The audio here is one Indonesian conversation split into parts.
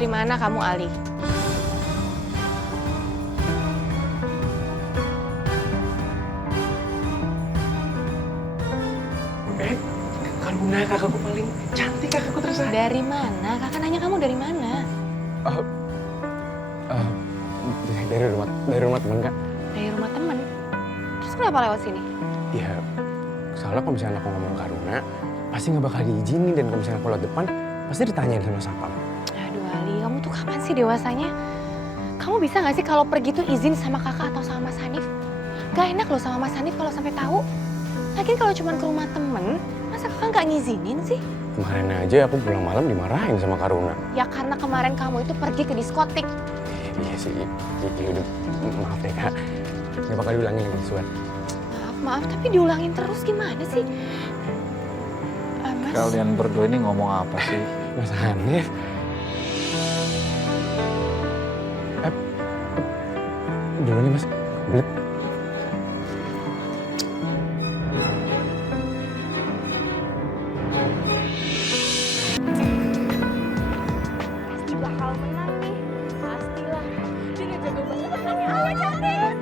Dari mana kamu, Ali? Karuna kakakku paling cantik, kakakku tersayang. Dari mana? Kakak nanya kamu dari mana? Dari rumah teman, Kak. Dari rumah temen. Terus kenapa lewat sini? Ya, soalnya kalau misalnya aku ngomong Karuna, pasti nggak bakal diizinin. Dan kalau misalnya aku lewat depan, pasti ditanyain sama Sapam. Aduh Ali, kamu tuh kapan sih dewasanya? Kamu bisa gak sih kalau pergi tuh izin sama kakak atau sama Mas Hanif? Gak enak loh sama Mas Hanif kalau sampai tahu. Lagian kalau cuma ke rumah temen, masa kakak nggak ngizinin sih? Kemarin aja aku pulang malam dimarahin sama Karuna. Ya karena kemarin kamu itu pergi ke diskotik. Iya sih, udah maaf deh, Kak. Nggak bakal diulangin lagi, Suat. Maaf, tapi diulangin terus gimana sih? Mas? Kalian berdua ini ngomong apa sih? Mas Hanif. Dulu nih, Mas. Belet. Pasti bakal menang nih. Pastilah. Dia ngejaga banget. Ayo cantik.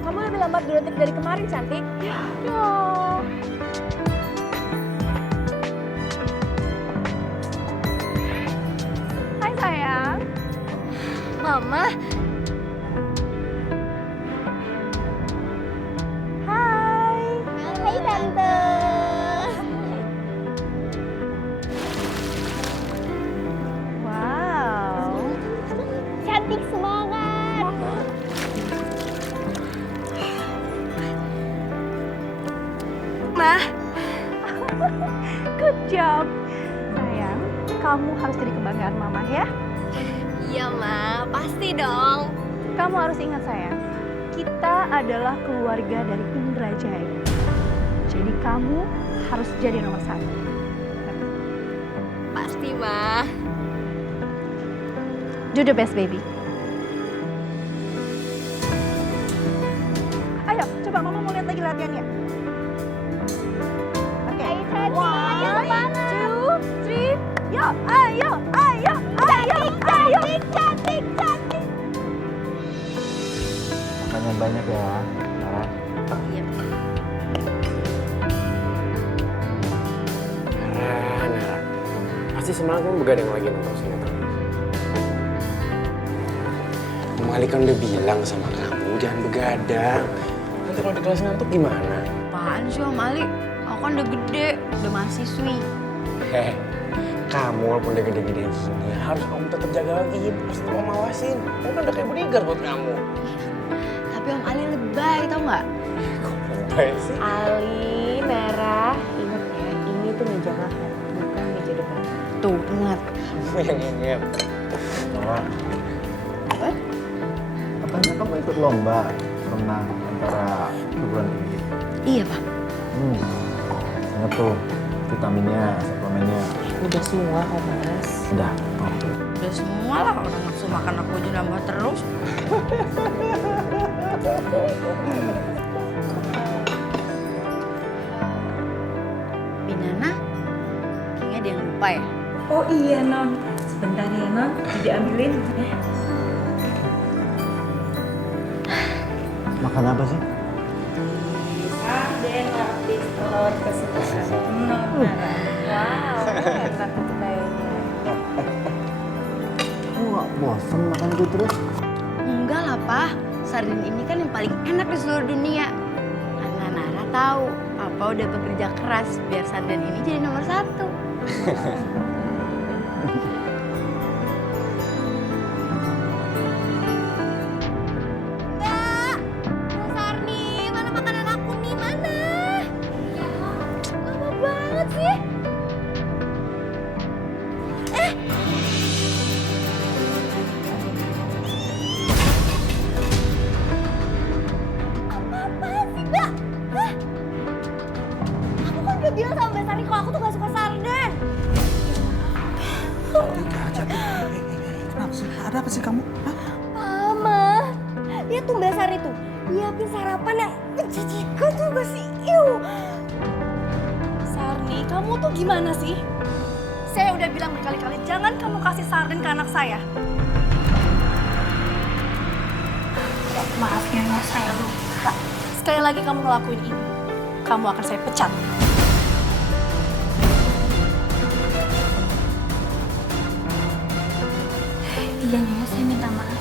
Kamu lebih lambat 2 detik dari kemarin, cantik. Ya. Hai sayang. Mama. Hai. Hai tante. Wow. Cantik semangat. Ma. Good job. Sayang, kamu harus jadi kebanggaan mama ya. Iya, Ma. Pasti dong. Kamu harus ingat sayang, kita adalah keluarga dari Indrajaya. Jadi kamu harus jadi nomor 1. Pasti, Ma. Do the best, baby. Ayo, coba mama mau lihat lagi latihannya. Oke. One, two, three. Yo, ayo, ayo, ayo, ayo. Cantik, cantik. Makanya banyak ya, Sarah. Iya. Nara. Pasti semalam kamu begadang lagi nonton sinetron. Mama Ali kan udah bilang sama kamu, jangan begadang. Nanti kalau di kelas ngantuk gimana? Apaan sih, Om Ali? Aku kan udah gede, udah mahasiswi. Kamu walaupun udah gede-gede gini, harus kamu tetap jagain, harus tetap mawasin. Kamu kan udah kayak bodyguard buat kamu. Tapi Om Ali lebay, tau nggak? Kok lebay sih? Ali, Nara, ingat ya, ini tuh meja makan, bukan meja debat. Tuh, ingat. Kamu yang inget. Noah. Katanya kamu ikut lomba renang antara perguruan tinggi. Iya, Pak. Ingat tuh vitaminnya, suplemennya. Udah semua kok, Mas. Udah. Oh. Udah semua lah, orang nafsu makan aku aja nambah terus. Binana, kayaknya ada yang lupa ya? Oh iya, Non. Sebentar ya, Non. Diambilin. Makan apa sih? Sarden lapis telur kesukaan Non. Wow, enak itu kayaknya. Kamu gak bosan makan itu terus? Enggak lah, Pak. Sarden ini kan yang paling enak di seluruh dunia. Karena Nara tahu, Papa udah bekerja keras biar sarden ini jadi nomor 1. Mbak! Bu Sarni, mana makanan aku nih? Mana? Lama banget sih. Apa-apaan sih, Mbak? Hah? Aku kan udah bilang sama Mbak Sarni kalau aku tuh gak suka sarden. Kenapa sih? Ada apa sih kamu? Hah? Mama, lihat tuh Mbak Sari tuh. nyiapin sarapan yang menjijikan tuh gak sih? Iu. Sarni, kamu tuh gimana sih? Saya udah bilang berkali-kali, jangan kamu kasih sarden ke anak saya. Maaf ya, saya lupa. Sekali lagi kamu ngelakuin ini, kamu akan saya pecat. Iya Nyonya, saya minta maaf.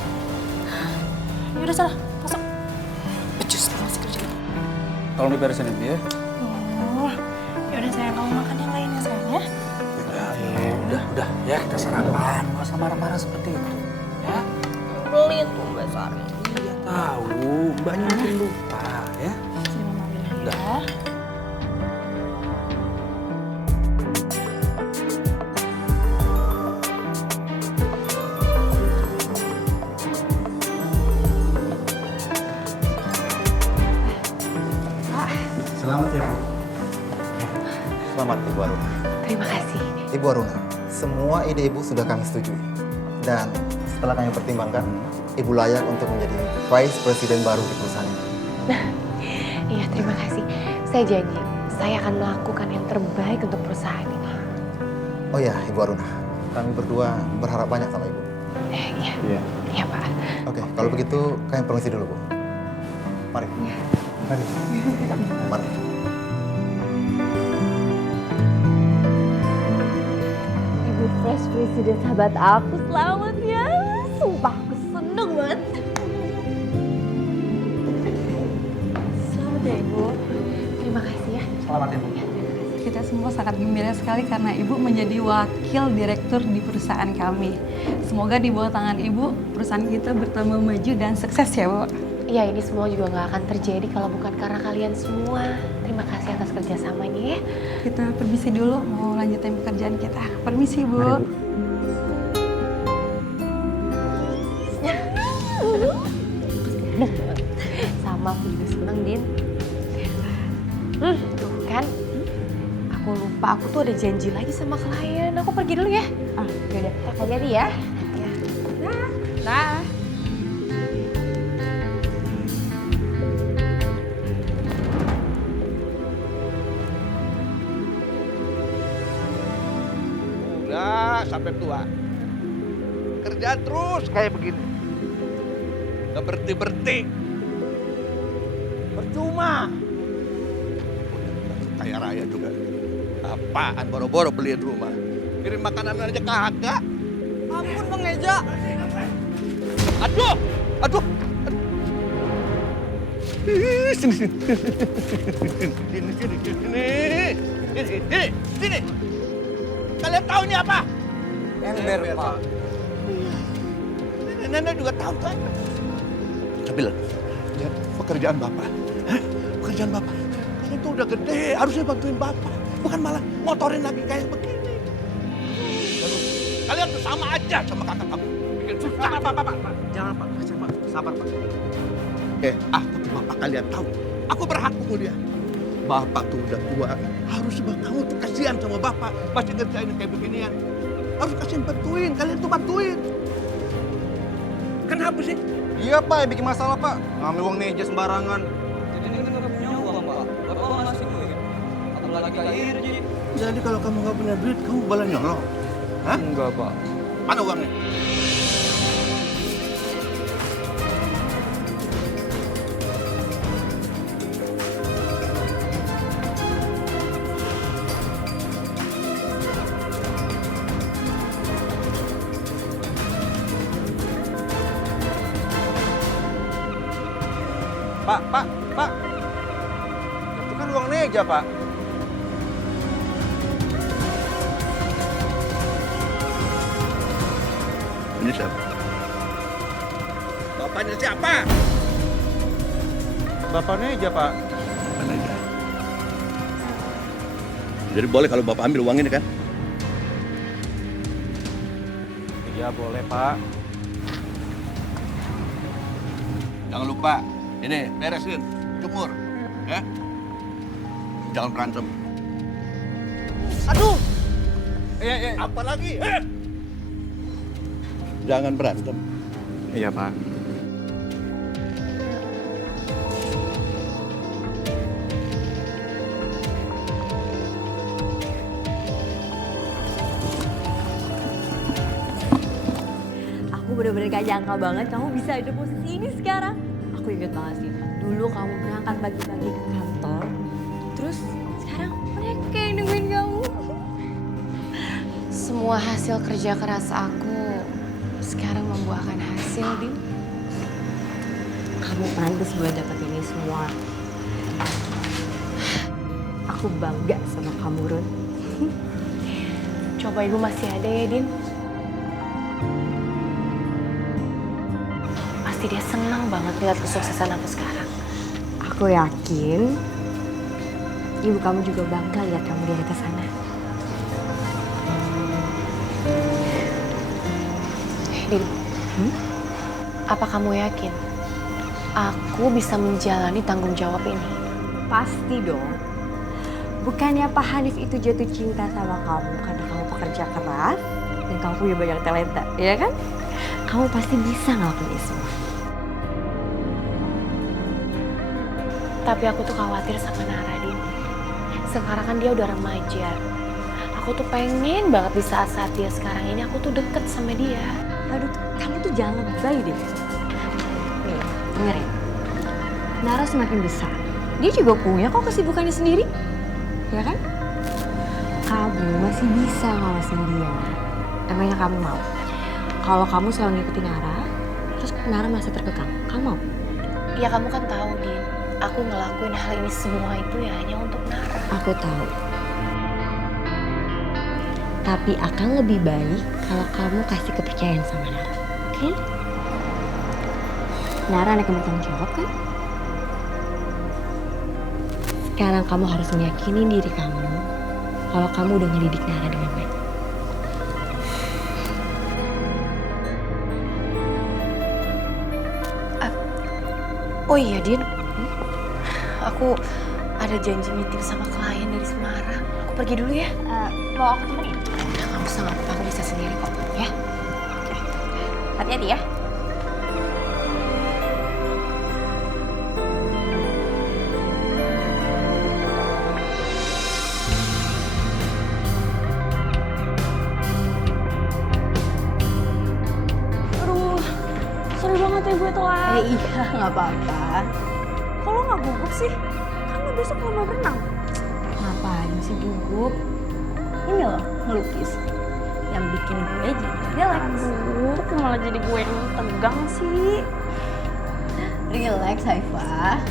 Yaudah salah, masuk. Becus masih kerja. Tolong diberesin ini ya. Oh, yaudah sayang, kamu makan yang lain ya sayang ya. Udah, ya kita sarapan. Nggak usah marah-marah seperti itu. Ya? Belin tuh Mbak Sari. Iya tahu, mbaknya mungkin lupa ya. Sini mama bilang ya. Selamat ya, Bu. Selamat, Ibu Aruna. Terima kasih. Ibu Aruna, semua ide Ibu sudah kami setujui. Dan setelah kami pertimbangkan, Ibu layak untuk menjadi Vice President baru di perusahaan ini. Iya, terima kasih. Saya janji, saya akan melakukan yang terbaik untuk perusahaan ini. Oh ya, Ibu Aruna, kami berdua berharap banyak sama Ibu. Iya. Iya. Iya, Pak. Oke, kalau begitu kami permisi dulu, Bu. Mari. Mari. Mari. Ibu Fresh President sahabat aku, selamat ya. Sumpah aku seneng banget. Selamat ya Ibu. Terima kasih ya. Selamat ya, Bu. Kita semua sangat gembira sekali karena Ibu menjadi wakil direktur di perusahaan kami. Semoga di bawah tangan Ibu, perusahaan kita bertambah maju dan sukses ya, Bu. Iya, ini semua juga nggak akan terjadi kalau bukan karena kalian semua. Terima kasih atas kerjasamanya ya. Kita permisi dulu, mau lanjutin pekerjaan kita. Permisi, Bu. Sama aku juga seneng, Din. Tuh kan. Aku lupa, aku tuh ada janji lagi sama klien. Aku pergi dulu ya. Yaudah, hati-hati ya. Nah. Udah sampai tua. Kerja terus kayak begini. Gak berhenti-berhenti. Percuma. Kaya raya juga. Apaan boro-boro beliin rumah. Kirim makanan aja kagak. Ampun Bang Eja. Aduh, aduh. Sini, sini. Sini. Kalian tahu ini apa? Ember Pak. Nenek juga tahu kan? Sambil lihat pekerjaan Bapak. Hah? Pekerjaan Bapak. Kalian tuh udah gede, harusnya bantuin Bapak. Bukan malah ngotorin lagi kayak begini. Aduh, kalian tuh sama aja sama kakak kamu. Bikin susah. Pak. Jangan Pak, sabar Pak. Tapi Bapak kalian tahu, aku berhak pukul dia. Bapak tuh udah tua, harus kamu tuh kasihan sama Bapak. Pasti ngerjain kayak beginian. Harus kasih bantuin, kalian tuh bantuin. Kenapa sih? Iya Pak, yang bikin masalah Pak. Ngambil uang meja sembarangan. Jadi kalau kamu nggak punya duit, kamu boleh nyolong? Hah? Enggak Pak. Mana uangnya? Pak. Itu kan uang meja Pak. Ini siapa? Bapaknya siapa? Bapak meja Pak. Mana dia? Jadi boleh kalau Bapak ambil uang ini kan? Iya boleh Pak. Jangan lupa, ini beresin, jemur, ya. Jangan berantem. Aduh. Iya. Apa lagi? Jangan berantem. Iya Pak. bener-bener gak nyangka banget kamu bisa ada posisi ini sekarang. Aku inget banget sih, dulu kamu berangkat pagi-pagi ke kantor, terus sekarang mereka yang nungguin kamu. Semua hasil kerja keras aku sekarang membuahkan hasil, Din. Kamu pantas buat dapet ini semua. Aku bangga sama kamu, Run. Coba ibu masih ada ya, Din. Pasti dia senang banget lihat kesuksesan aku sekarang. Aku yakin ibu kamu juga bangga lihat kamu di atas sana. Din, apa kamu yakin aku bisa menjalani tanggung jawab ini? Pasti dong. Bukannya Pak Hanif itu jatuh cinta sama kamu karena kamu pekerja keras dan kamu punya banyak talenta, ya kan? Kamu pasti bisa ngelakuin itu semua. Tapi aku tuh khawatir sama Nara, Din. Sekarang kan dia udah remaja. Aku tuh pengen banget di saat-saat dia sekarang ini aku tuh deket sama dia. Aduh, kamu tuh jangan lebay deh. Nih, dengerin. Nara semakin besar. Dia juga punya kok kesibukannya sendiri. Ya kan? Kamu masih bisa ngawasin dia. Emangnya kamu mau? Kalau kamu selalu ngikutin Nara, terus Nara masih terkekang. Kamu mau? Ya kamu kan tahu, Din. Aku ngelakuin hal ini semua itu ya hanya untuk Nara. Aku tahu. Tapi akan lebih baik kalau kamu kasih kepercayaan sama Nara. Oke? Nara anak yang bertanggung jawab kan? Sekarang kamu harus meyakini diri kamu kalau kamu udah ngedidik Nara dengan baik. Oh iya, Din. Aku ada janji meeting sama klien dari Semarang. Aku pergi dulu ya. Mau aku temenin? Udah, nggak usah, nggak apa-apa. Aku bisa sendiri kok, ya. Oke. Hati-hati ya. Aduh, sorry banget ya gue telat. Iya, nggak apa-apa. Kalau nggak gugup sih, kan lo besok lomba berenang. Ngapain sih gugup? Ini loh, ngelukis. Yang bikin gue jadi relax. Aduh, kok malah jadi gue yang tegang sih. Relax, Haifa.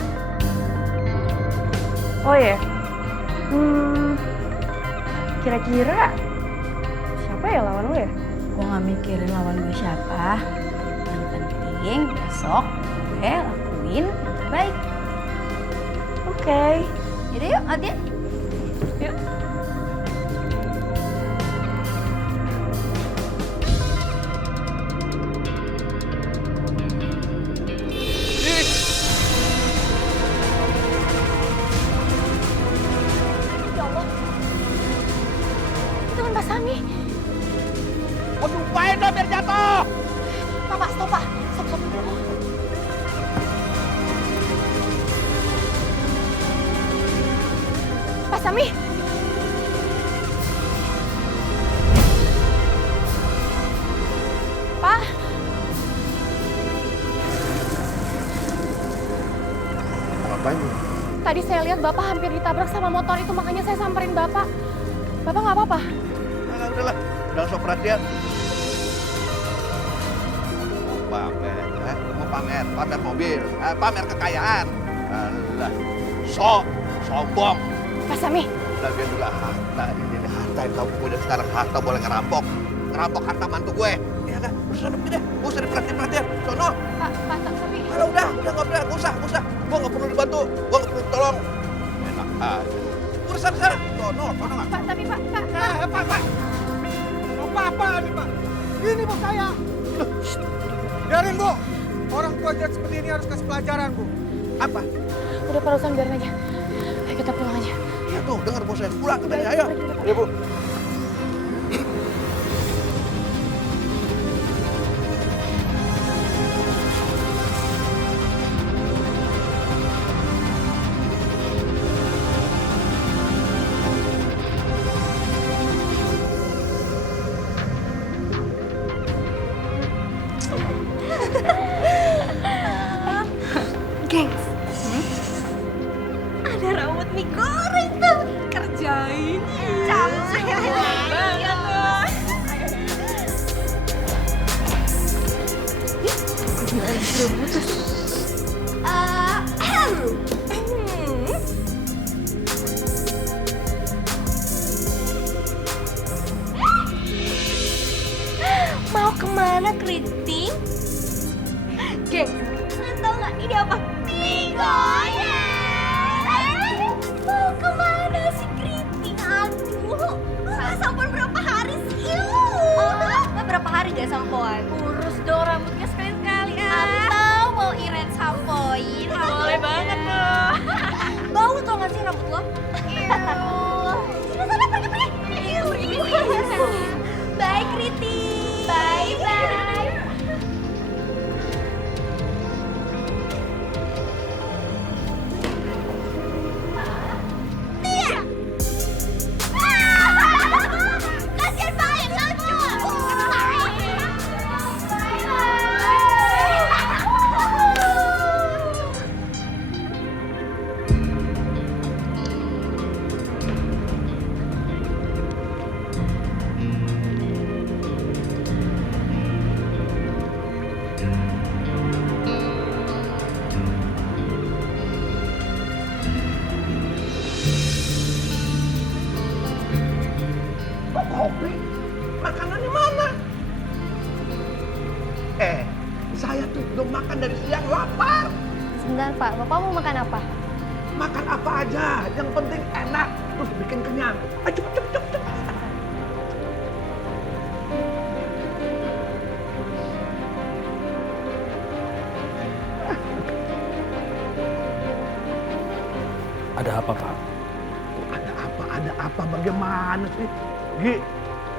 Oh ya, kira-kira siapa ya lawan lo ya? Gue nggak mikirin lawan gue siapa. Yang penting besok gue lakuin yang terbaik. Oke. Yaudah yuk, latihan. Yuk. Ya Allah. Itu kan Pak Sami. Oh, sumpahin dong biar jatuh. Pak, stop, Pak. Stop. Pak Sami. Pak. Ngapain lu? Tadi saya lihat Bapak hampir ditabrak sama motor itu, makanya saya samperin Bapak. Bapak nggak apa-apa? Nah, udahlah, udah usah perhatian. Pamer, mau pamer mobil, pamer kekayaan. Alah, sombong. Pak Sami. Lagian juga harta ini nih, harta yang kamu punya sekarang, harta boleh ngerampok harta mantu gue. Iya kan? Udah sana pergi deh, gak usah diperhatiin. Sono. Pak, tapi... Alah udah nggak usah. Gue nggak perlu dibantu, gue nggak perlu tolong. Enak aja. Urusan sana, sono nggak? Pak, tapi Pak. Pak. Apa nih, Pak? Ini bos saya. Biarin, Bu. Orang tua jahat seperti ini harus kasih pelajaran, Bu. Apa? Udah Pak Ruslan, biarin aja. Ayo kita pulang aja. Ya tuh, dengar bos saya. Pulang ke sini, ayo. Iya, Bu. putus. Mau kemana keriting? Geng, kalian tau gak ini apa? Bingo! Mau kemana si keriting? Aduh, lu gak sampoan berapa hari sih? Gak berapa hari gak sampoan? Urus dong rambutnya sekali-sekali Atau mau Iren sampoin? Boleh banget tuh. Bau tau gak sih rambut lo? Sana pergi. Bye keriting. Bye. Tia! Kasian banget lucu. Kok kopi? Makanannya mana? Saya tuh belum makan dari siang, lapar. Sebentar Pak, Bapak mau makan apa? Makan apa aja, yang penting enak, terus bikin kenyang. Ayo cepet. Ada apa, Pak? Ada apa, bagaimana sih? Gi,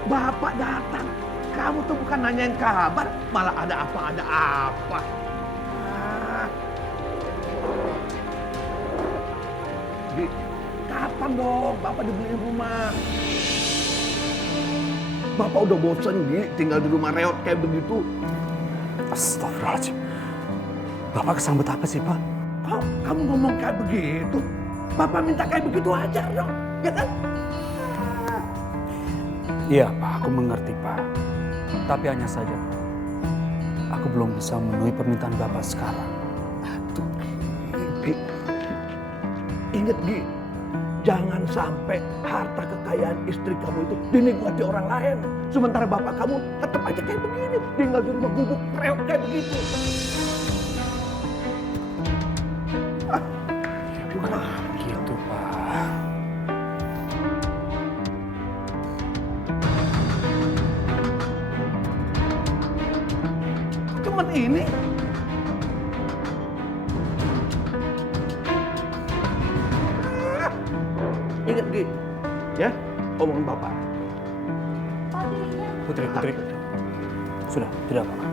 Bapak datang, kamu tuh bukan nanyain kabar, malah ada apa. Ah. Gi, kapan dong Bapak dibeliin rumah? Bapak udah bosen, Gi, tinggal di rumah reot kayak begitu. Astagfirullahaladzim. Bapak kesambet apa sih, Pak? Kok kamu ngomong kayak begitu? Bapak minta kayak begitu aja dong, ya kan? Iya, Pak. Aku mengerti, Pak. Tapi hanya saja, Pak. Aku belum bisa memenuhi permintaan Bapak sekarang. Aduh, Gi. Ingat, Gi. Jangan sampai harta kekayaan istri kamu itu dinikmati orang lain. Sementara bapak kamu tetap aja kayak begini. Tinggal di rumah gubuk reot kayak begitu. Bukan gitu, Pak. Cuman ini. Ingat, Gi. Ya, omongan bapak. Putri. Sudah, tidak apa-apa.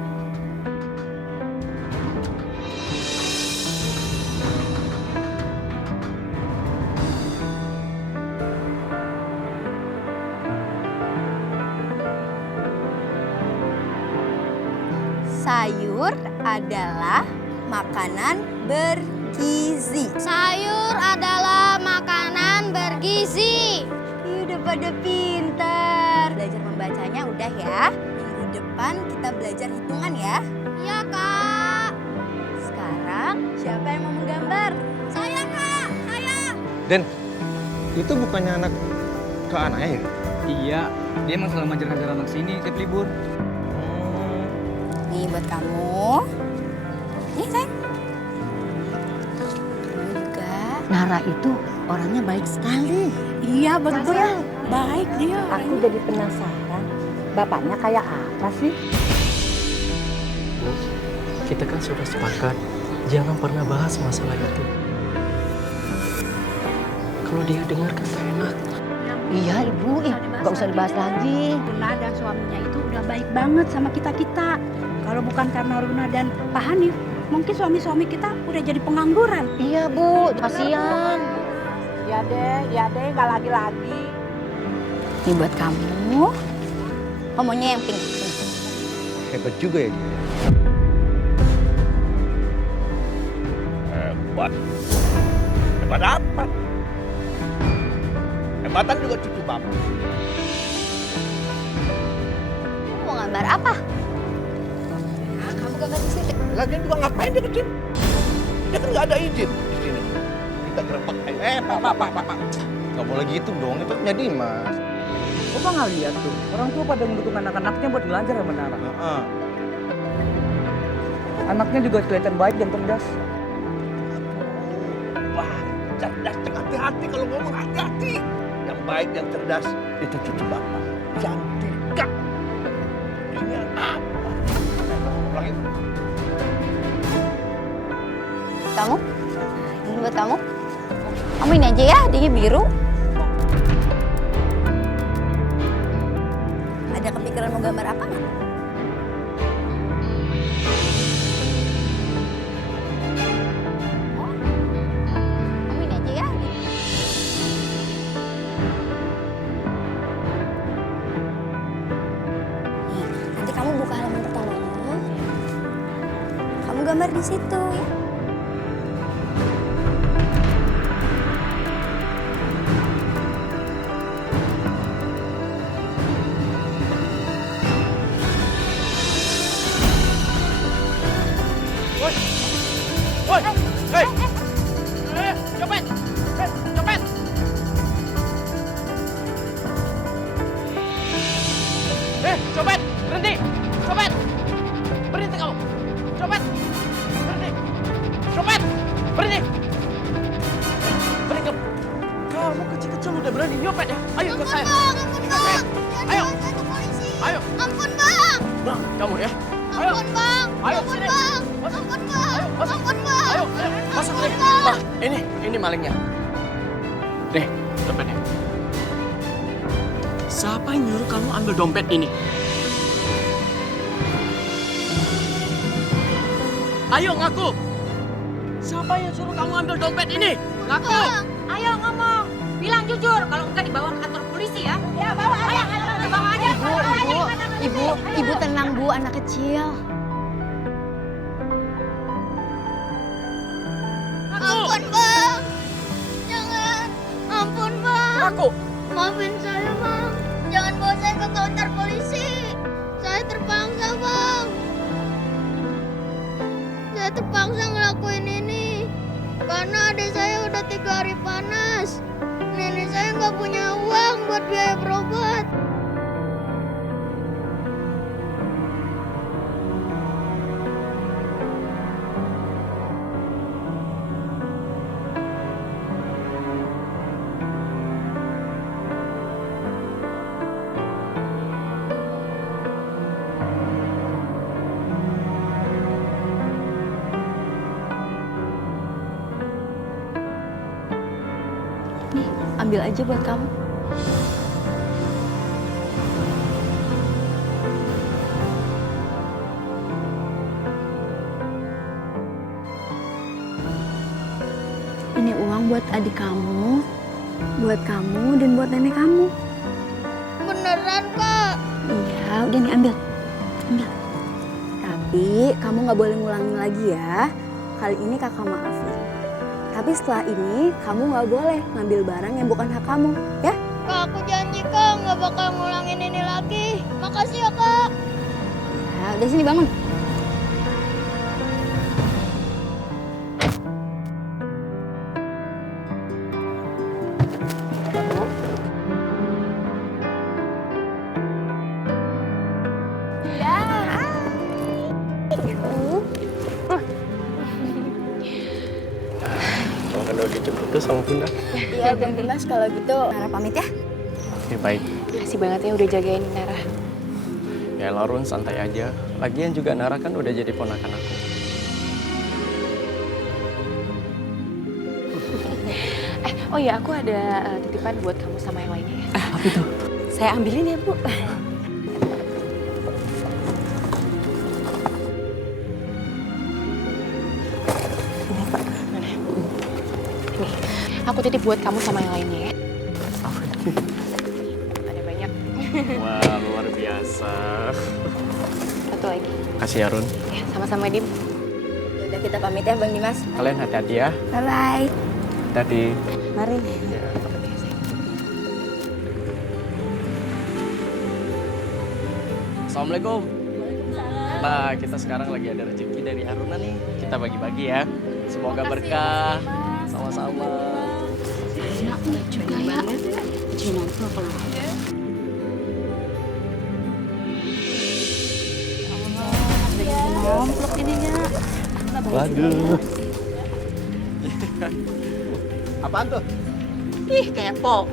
Sayur adalah makanan bergizi. Sayur adalah makanan bergizi. Udah pada pintar. Belajar membacanya udah ya. Minggu depan kita belajar hitungan ya. Iya, Kak. Sekarang siapa yang mau menggambar? Saya, Kak. Saya. Den, itu bukannya anak Kak Anaya ya? Iya, dia emang selalu ngajar-ngajar anak sini tiap libur. Nih buat kamu. Nih, sayang. Kamu juga. Nara itu orangnya baik sekali. Iya betul, baik dia. Aku jadi penasaran, bapaknya kayak apa sih? Bu, kita kan sudah sepakat jangan pernah bahas masalah itu. Kalau dia dengar kan gak enak. Iya Ibu, gak usah dibahas lagi. Runa dan suaminya itu udah baik banget sama kita-kita. Kalau bukan karena Runa dan Pak Hanif, mungkin suami-suami kita udah jadi pengangguran. Iya Bu, kasihan. Ya deh, gak lagi-lagi. Ini buat kamu. Kamunya yang pink. Hebat juga ya dia. Hebat apa? Hebatan juga cucu bapak. Kamu mau gambar apa? Kamu gambar di sini. Lagian juga ngapain dia ke sini? Dia kan nggak ada izin di sini. Kita gerebek. Pak. Gak boleh gitu dong, itu punya Dimas. Bapak nggak lihat tuh, orang tua pada mendukung anak-anaknya buat belajar sama Nara. Anaknya juga kelihatan baik dan cerdas. Wah, cerdas, hati-hati kalau ngomong hati-hati. Yang baik, yang cerdas itu cucu bapak. Cantika. Ini apa? Ulangin. Kamu? Ini buat kamu. Kamu ini aja ya, adiknya biru. Ada kepikiran mau gambar apa nggak? Oh, kamu ini aja ya. Nih, nanti kamu buka halaman pertamanya. Kamu gambar di situ ya. Copet! Berhenti! Copet! Berhenti kamu! Copet! Berhenti! Copet! Berhenti! Berhenti kamu! Kamu kecil-kecil udah berani nyopet ya? Ayo ikut saya! Ayo! Ayo! Ampun bang! Bang, kamu ya? Ayo! Ampun bang! Ayo, Ampun sini. bang! Masuk. Ampun bang! Ayo, masuk. Ampun bang! Ayo, masuk Ampun, nih! Bang. Bang, ini malingnya. Nih, dompetnya. Siapa yang nyuruh kamu ambil dompet ini? Ayo ngaku! Siapa yang suruh kamu ambil dompet ini? Ngaku! Ayo ngomong, bilang jujur. Kalau enggak dibawa ke kantor polisi ya. Ya bawa aja, bawa aja. Ibu tenang bu, anak kecil. Ampun bang! Jangan! Ampun bang! Ngaku! Maafin saya bang! Jangan bawa saya ke kantor polisi! Saya terpaksa bang! Saya terpaksa ngelakuin ini karena adik saya udah 3 hari panas. Nenek saya nggak punya uang buat biaya berobat. Nih, ambil aja buat kamu. Ini uang buat adik kamu, buat kamu dan buat nenek kamu. Beneran kak? Iya, udah nih ambil. Ambil. Tapi kamu nggak boleh ngulangin lagi ya. Kali ini kakak maafin. Tapi setelah ini kamu nggak boleh ngambil barang yang bukan hak kamu, ya? Kak, aku janji kak nggak bakal ngulangin ini lagi. Makasih ya kak. Ya, udah sini bangun. Makan dulu gitu sama Bunda. Iya Bang Dimas, kalau gitu Nara pamit ya. Oke, baik. Makasih banget ya udah jagain Nara. Ya Larun, santai aja. Lagian juga Nara kan udah jadi ponakan aku. Oh iya, aku ada titipan buat kamu sama yang lainnya ya. Apa itu? Saya ambilin ya, Bu. Nih, aku titip buat kamu sama yang lainnya ya. Ada banyak. Wah, luar biasa. Satu lagi. Kasih ya, Run. Ya, sama-sama Dim. Udah kita pamit ya Bang Dimas. Kalian hati-hati ya. Bye-bye. Hati-hati. Mari. Ya. Assalamualaikum. Nah, kita sekarang lagi ada rezeki dari Aruna nih. Kita bagi-bagi ya. Semoga berkah. Sama-sama. Enak juga ya. Cina itu apa lagi? Ngomplok ininya. Waduh. Apaan tuh? Ih, kepo.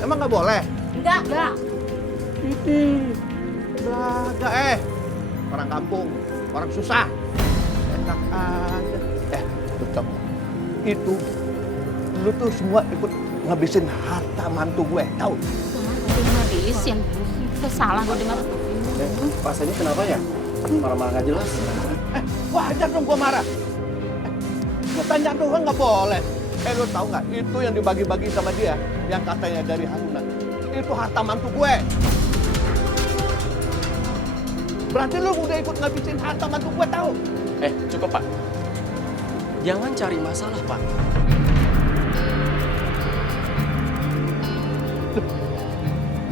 Emang nggak boleh? Enggak. Belaga orang kampung, orang susah. Enak aja. Kamu itu lu tuh semua ikut ngabisin harta mantu gue, tahu? Ngabisin. Salah gue dengar. Rasanya kenapa ya? Marah-marah nggak jelas. Wajar dong gue marah. Gue tanya doang nggak boleh. Lu tahu nggak? Itu yang dibagi-bagi sama dia, yang katanya dari Haruna. Itu harta mantu gue. Berarti lu udah ikut ngabisin harta mantu gue, tahu? Cukup Pak. Jangan cari masalah Pak.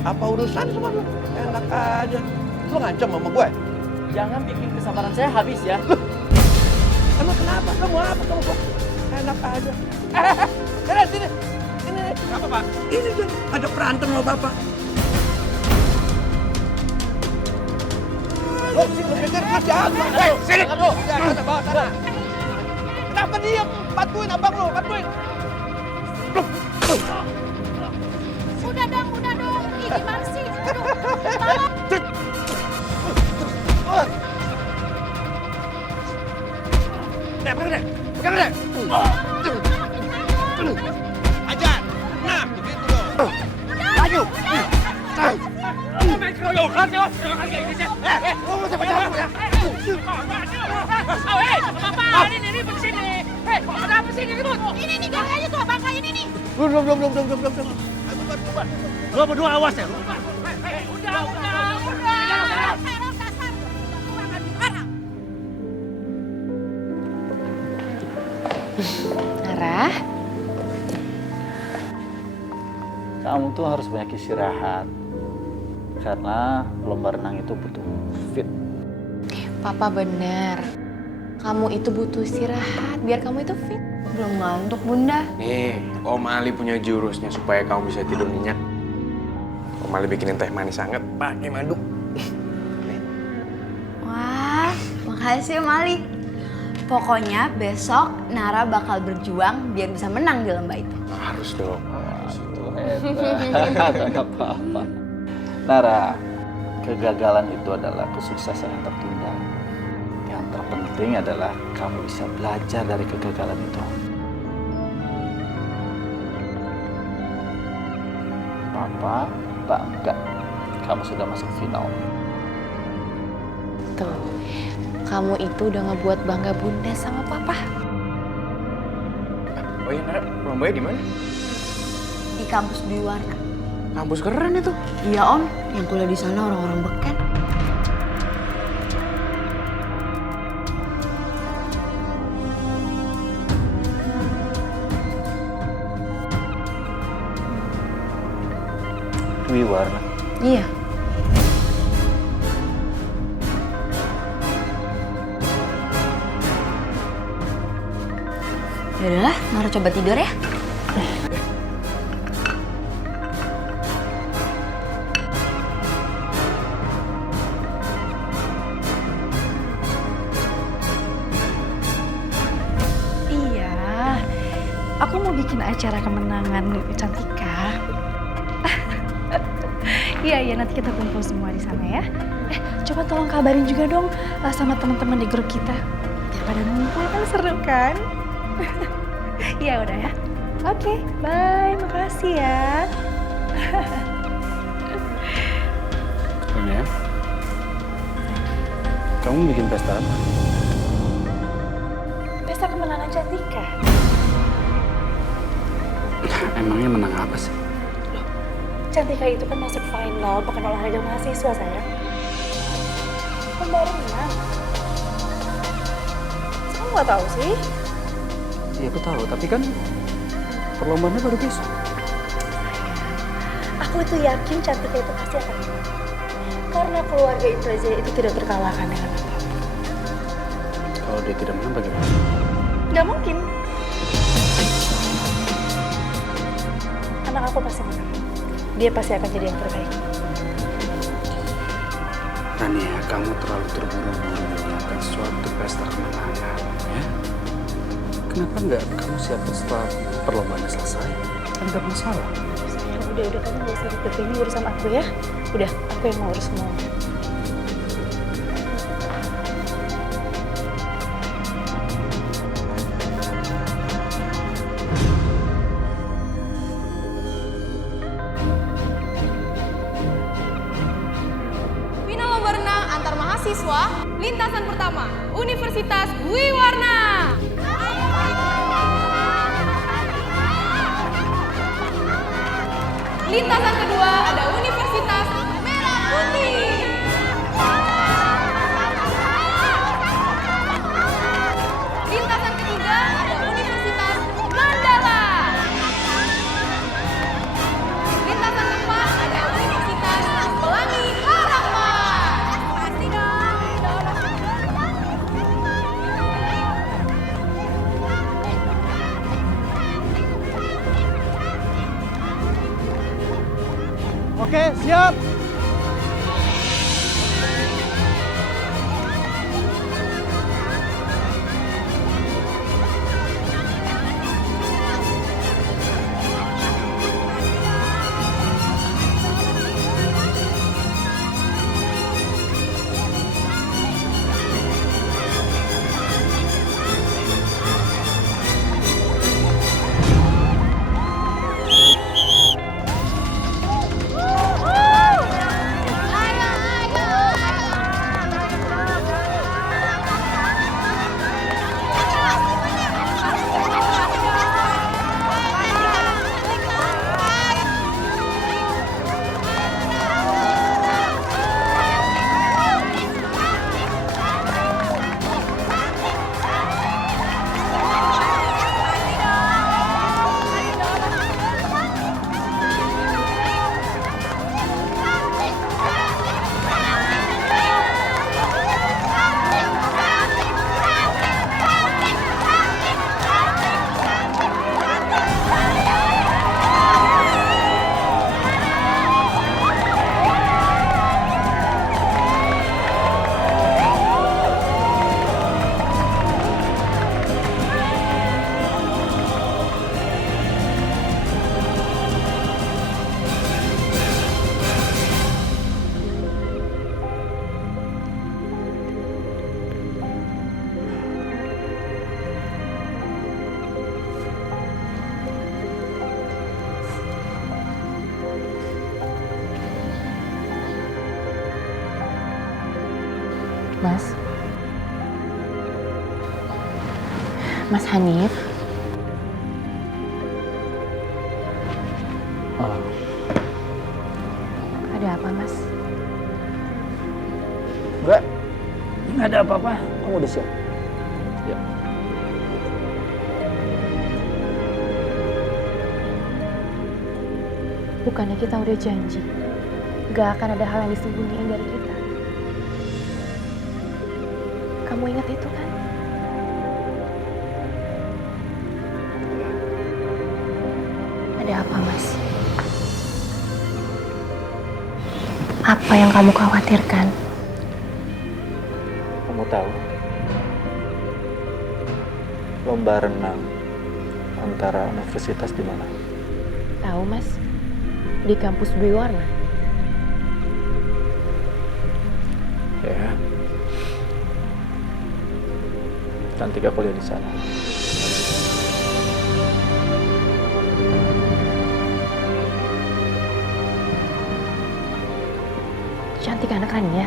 Apa urusan sama lu? Enak aja. Lu ngancam sama gue? Jangan bikin kesabaran saya habis ya. Emang kenapa? Kamu apa kamu kok? Enak aja. Sini. Ini. Apa Pak? Ini kan ada berantem sama Bapak. Lu pikir gue siapa? Sini. Sana, bawa sana. Kenapa diam? Bantuin abang lu, bantuin. Udah dong. Ih, gimana sih? Aduh, tolong. Pegang. Ajar. Nah, begitu dong. Maju. Ini ganganya tuh abang kayak ini nih. Belum. Lo berdua awas ya. Udah. Nara, Kamu tuh harus banyak istirahat. Karena lomba renang itu butuh fit. Papa bener. Kamu itu butuh istirahat biar kamu itu fit. Belum ngantuk, Bunda. Nih, Om Ali punya jurusnya supaya kamu bisa tidur nyenyak. Om Ali bikinin teh manis hangat pakai madu. Wah, makasih Om Ali. Pokoknya besok Nara bakal berjuang biar bisa menang di lomba itu. Harus dong. Gak apa-apa. Nara, kegagalan itu adalah kesuksesan yang tertunda. Yang terpenting adalah kamu bisa belajar dari kegagalan itu. Papa bangga kamu sudah masuk final. Tuh, kamu itu udah ngebuat bangga Bunda sama Papa. Oh iya, Nara, lombanya di mana? Di kampus Dwi Warna. Kampus keren itu. Iya Om, yang kuliah di sana orang-orang beken. Dwi Warna. Iya. Yaudahlah, Nara coba tidur ya. Iya, aku mau bikin acara kemenangan Cantika. Iya, nanti kita kumpul semua di sana ya. Coba tolong kabarin juga dong sama teman-teman di grup kita. Ya pada ngumpul kan seru kan? Iya udah ya. Oke, bye. Makasih ya. Ya. Kamu bikin pesta apa? Pesta kemenangan Cantika. Emangnya menang apa sih? Cantika itu kan masuk final pekan olahraga mahasiswa, sayang. Kan baru menang. Kamu nggak tahu sih? Iya aku tahu, tapi kan perlombaannya baru besok. Aku itu yakin Cantika itu pasti akan menang. Karena keluarga intelijen itu tidak terkalahkan dengan apa. Kalau dia tidak menang bagaimana? Nggak mungkin. Anak aku pasti menang. Dia pasti akan jadi yang terbaik. Rania, kamu terlalu terburu-buru menyiapkan suatu pesta kemenangan, ya? Kenapa nggak kamu siapkan setelah perlombaannya selesai? Kan nggak masalah. Sayang, udah kamu nggak usah ribet, ini urusan aku ya. Udah, aku yang mau urus semua. Final lomba renang antar mahasiswa, lintasan pertama, Universitas Dwi Warna. Lintasan kedua ada Universitas Merah Putih. Lintasan ketiga ada Universitas Mandala. Lintasan keempat ada Universitas Pelangi Harapan. Pasti dong. Oke, siap. Mas Hanif. Oh, Ada apa, Mas? nggak ada apa-apa. Kamu udah siap? Ya. Bukannya kita udah janji, gak akan ada hal yang disembunyiin dari kita. Kamu ingat itu kan? Ada apa, Mas? Apa yang kamu khawatirkan? Kamu tahu, lomba renang antara universitas di mana? Tahu, Mas? Di kampus Dwi Warna. Ya. Cantika kuliah di sana. Cantik anak Rania.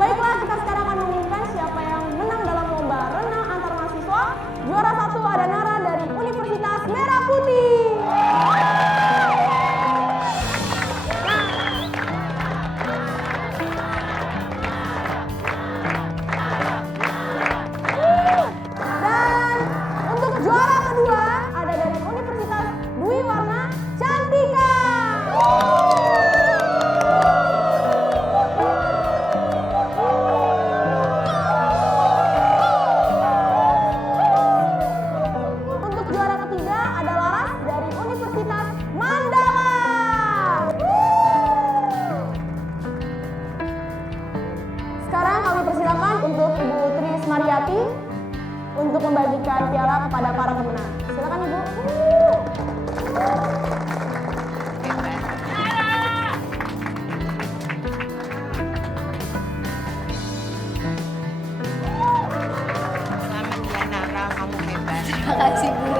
Baiklah, kita sekarang akan mengumumkan siapa yang menang dalam lomba renang antar mahasiswa. Juara 1 ada Nara dari Universitas Merah Putih. Yati untuk membagikan piala kepada para pemenang. Silakan Ibu. Selamat ya Nara, kamu hebat. Terima kasih, Bu.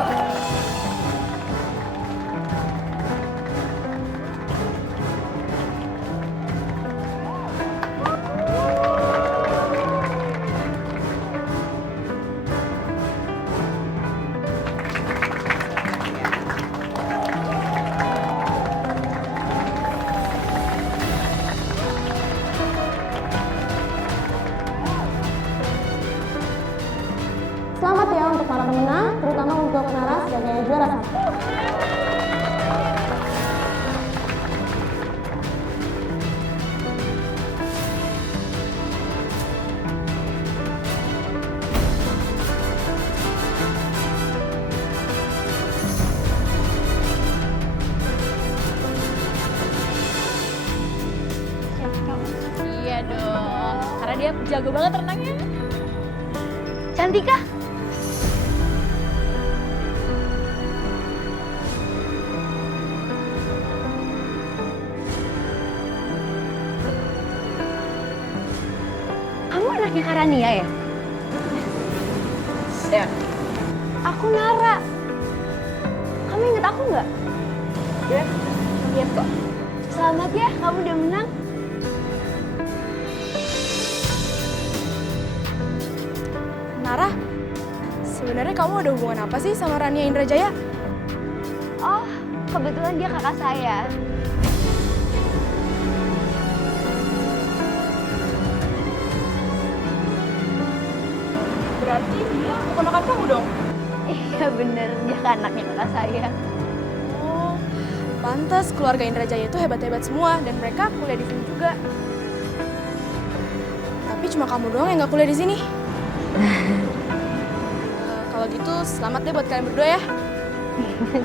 Selamat ya untuk para pemenang, terutama untuk Nara sebagai juara 1. Iya dong, karena dia jago banget renangnya. Cantika. Kamu anaknya Karania ya? Ya. Aku Nara. Kamu inget aku nggak? Ya, inget kok. Selamat ya, kamu udah menang. Nara, sebenarnya kamu ada hubungan apa sih sama Rania Indrajaya? Oh, kebetulan dia kakak saya. Berarti dia keponakan kamu dong? Iya bener, dia kan anaknya kakak saya. Oh, pantas keluarga Indrajaya itu hebat-hebat semua dan mereka kuliah di sini juga. Tapi cuma kamu doang yang nggak kuliah di sini. Kalau gitu, selamat deh buat kalian berdua ya.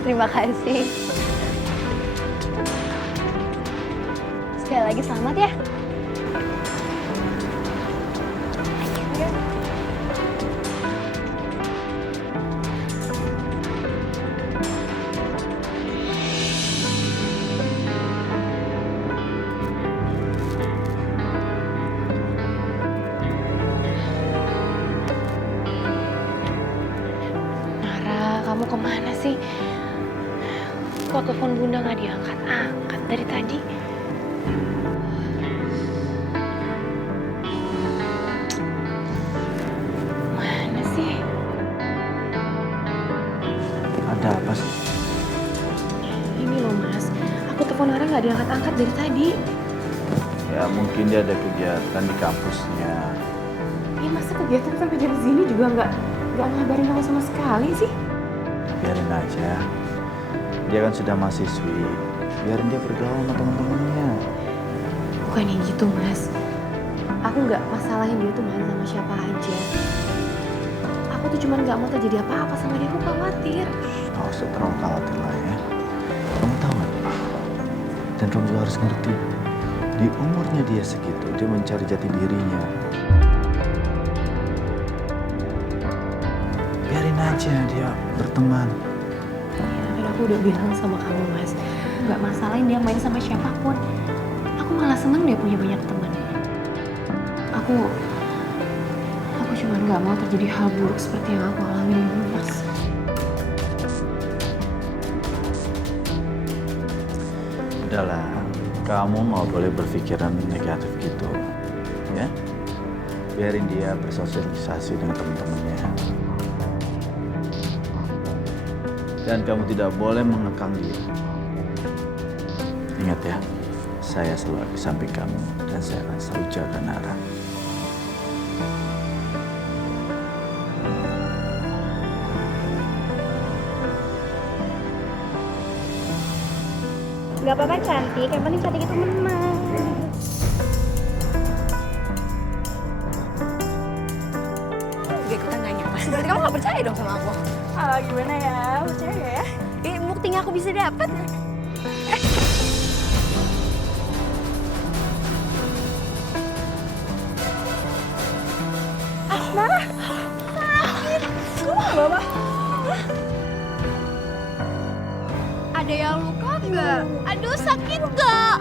Terima kasih. Sekali lagi selamat ya. Kamu kemana sih? Kok telepon Bunda nggak diangkat-angkat dari tadi? Mana sih? Ada apa sih? Ini loh Mas, aku telepon Nara nggak diangkat-angkat dari tadi. Ya mungkin dia ada kegiatan di kampusnya. Ya masa kegiatan sampai jam segini juga nggak ngabarin kamu sama sekali sih? Biarin aja. Dia kan sudah mahasiswi. Biarin dia bergaul sama teman-temannya. Bukannya gitu Mas. Aku nggak masalahin dia tuh main sama siapa aja. Aku tuh cuman nggak mau terjadi apa-apa sama dia. Aku khawatir. Nggak usah terlalu khawatir lah ya. Kamu tahu nggak? Dan kamu juga harus ngerti. Di umurnya dia segitu, dia mencari jati dirinya. Biarin aja dia berteman. Ya, kan aku udah bilang sama kamu Mas, nggak masalahin dia main sama siapapun. Aku malah seneng dia punya banyak teman. Aku cuma nggak mau terjadi hal buruk seperti yang aku alami dulu Mas. Udahlah, kamu nggak boleh berpikiran negatif gitu, ya. Biarin dia bersosialisasi dengan teman-temannya. Dan kamu tidak boleh mengekang dia. Ingat ya, saya selalu di samping kamu dan saya akan selalu jaga Nara. Gak apa-apa cantik, yang penting cantik itu menang. Gue ikutan gak nyapa. Berarti kamu gak percaya dong sama aku? Ah, gimana ya? Percaya ya? Buktinya aku bisa dapat. Nara, Enggak.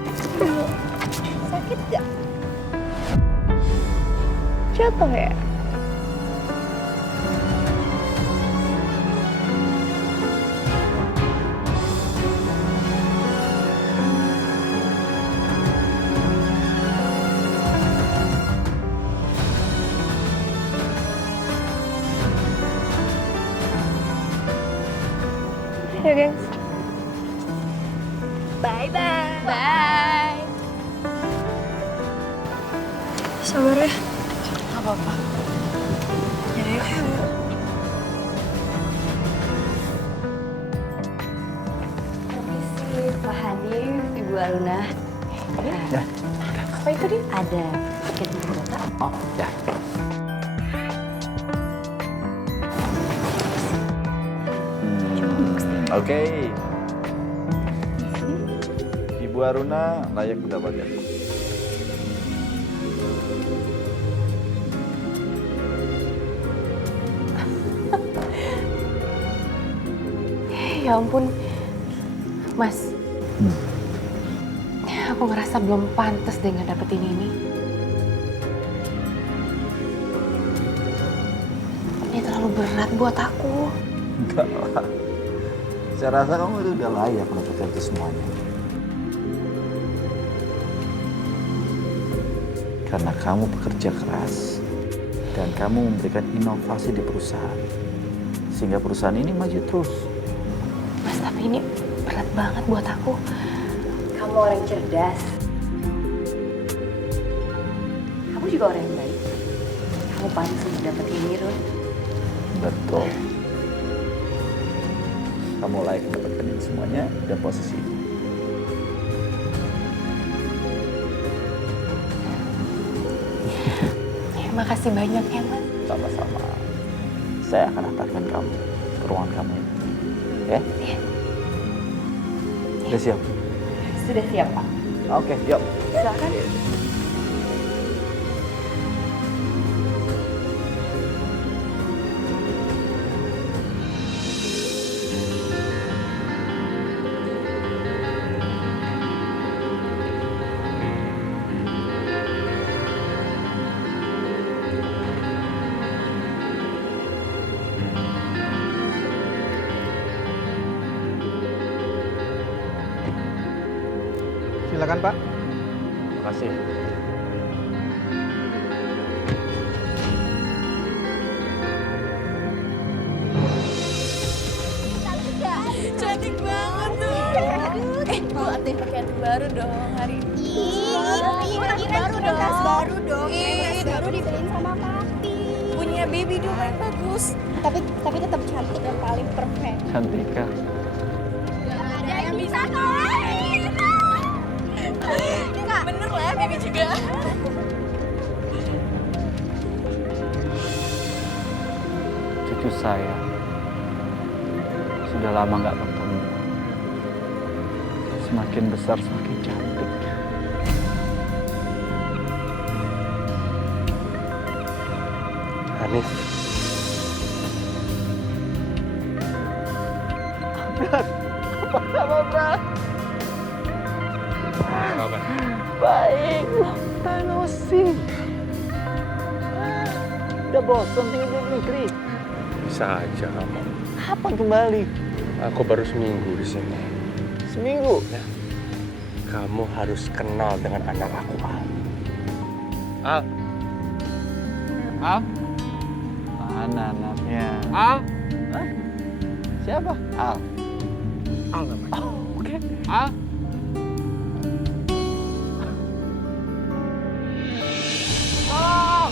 Sakit gak? Jatuh ya? Ya guys. Bye-bye. Bye. Sabar ya. Gak apa-apa. Ya yuk. Permisi, Pak Hanif, Ibu Aruna. Ya. Apa itu, Din? Ada tiket ibu kota. Oh, ya. Oke. Ibu Aruna layak mendapatkan. Ya ampun, Mas. Aku ngerasa belum pantas deh ngedapetin ini. Ini terlalu berat buat aku. Enggak lah. Saya rasa kamu itu udah layak mendapatkan itu semuanya. Karena kamu bekerja keras dan kamu memberikan inovasi di perusahaan. Sehingga perusahaan ini maju terus. Mas, tapi ini berat banget buat aku. Kamu orang cerdas. Kamu juga orang yang baik. Kamu pantas untuk dapat ini, Run. Betul. Kamu layak mendapatkan ini semuanya dan posisi ini. Makasih banyak ya, Mas. Sama-sama. Saya akan antarkan kamu ke ruangan kamu ini. Ya? Iya. Udah siap? Sudah siap, Pak. Oke, yuk. Silakan. Silakan Pak. Terima kasih. Cantik banget tuh. Bu, Ate pakai anting baru dong hari ini. Iya, baru dong. Tas baru dong. Tas baru dibeliin sama papi. Punya baby dong yang bagus. Tapi tetap cantik yang paling perfect. Cantika. Ada yang bisa kalah. Kak, bener lah baby juga. Cucu saya sudah lama nggak ketemu. Semakin besar semakin cantik. Hanif. Apa kabar, Bra? Apa? Baik, long time. Udah bosan tinggal di negeri. Bisa aja kamu. Kapan kembali? Aku baru seminggu di sini. Seminggu? Ya. Kamu harus kenal dengan anak aku, Al. Al. Al. Mana anaknya? Al. Hah? Siapa? Al. Al namanya. Oh, oke. Al. Tolong!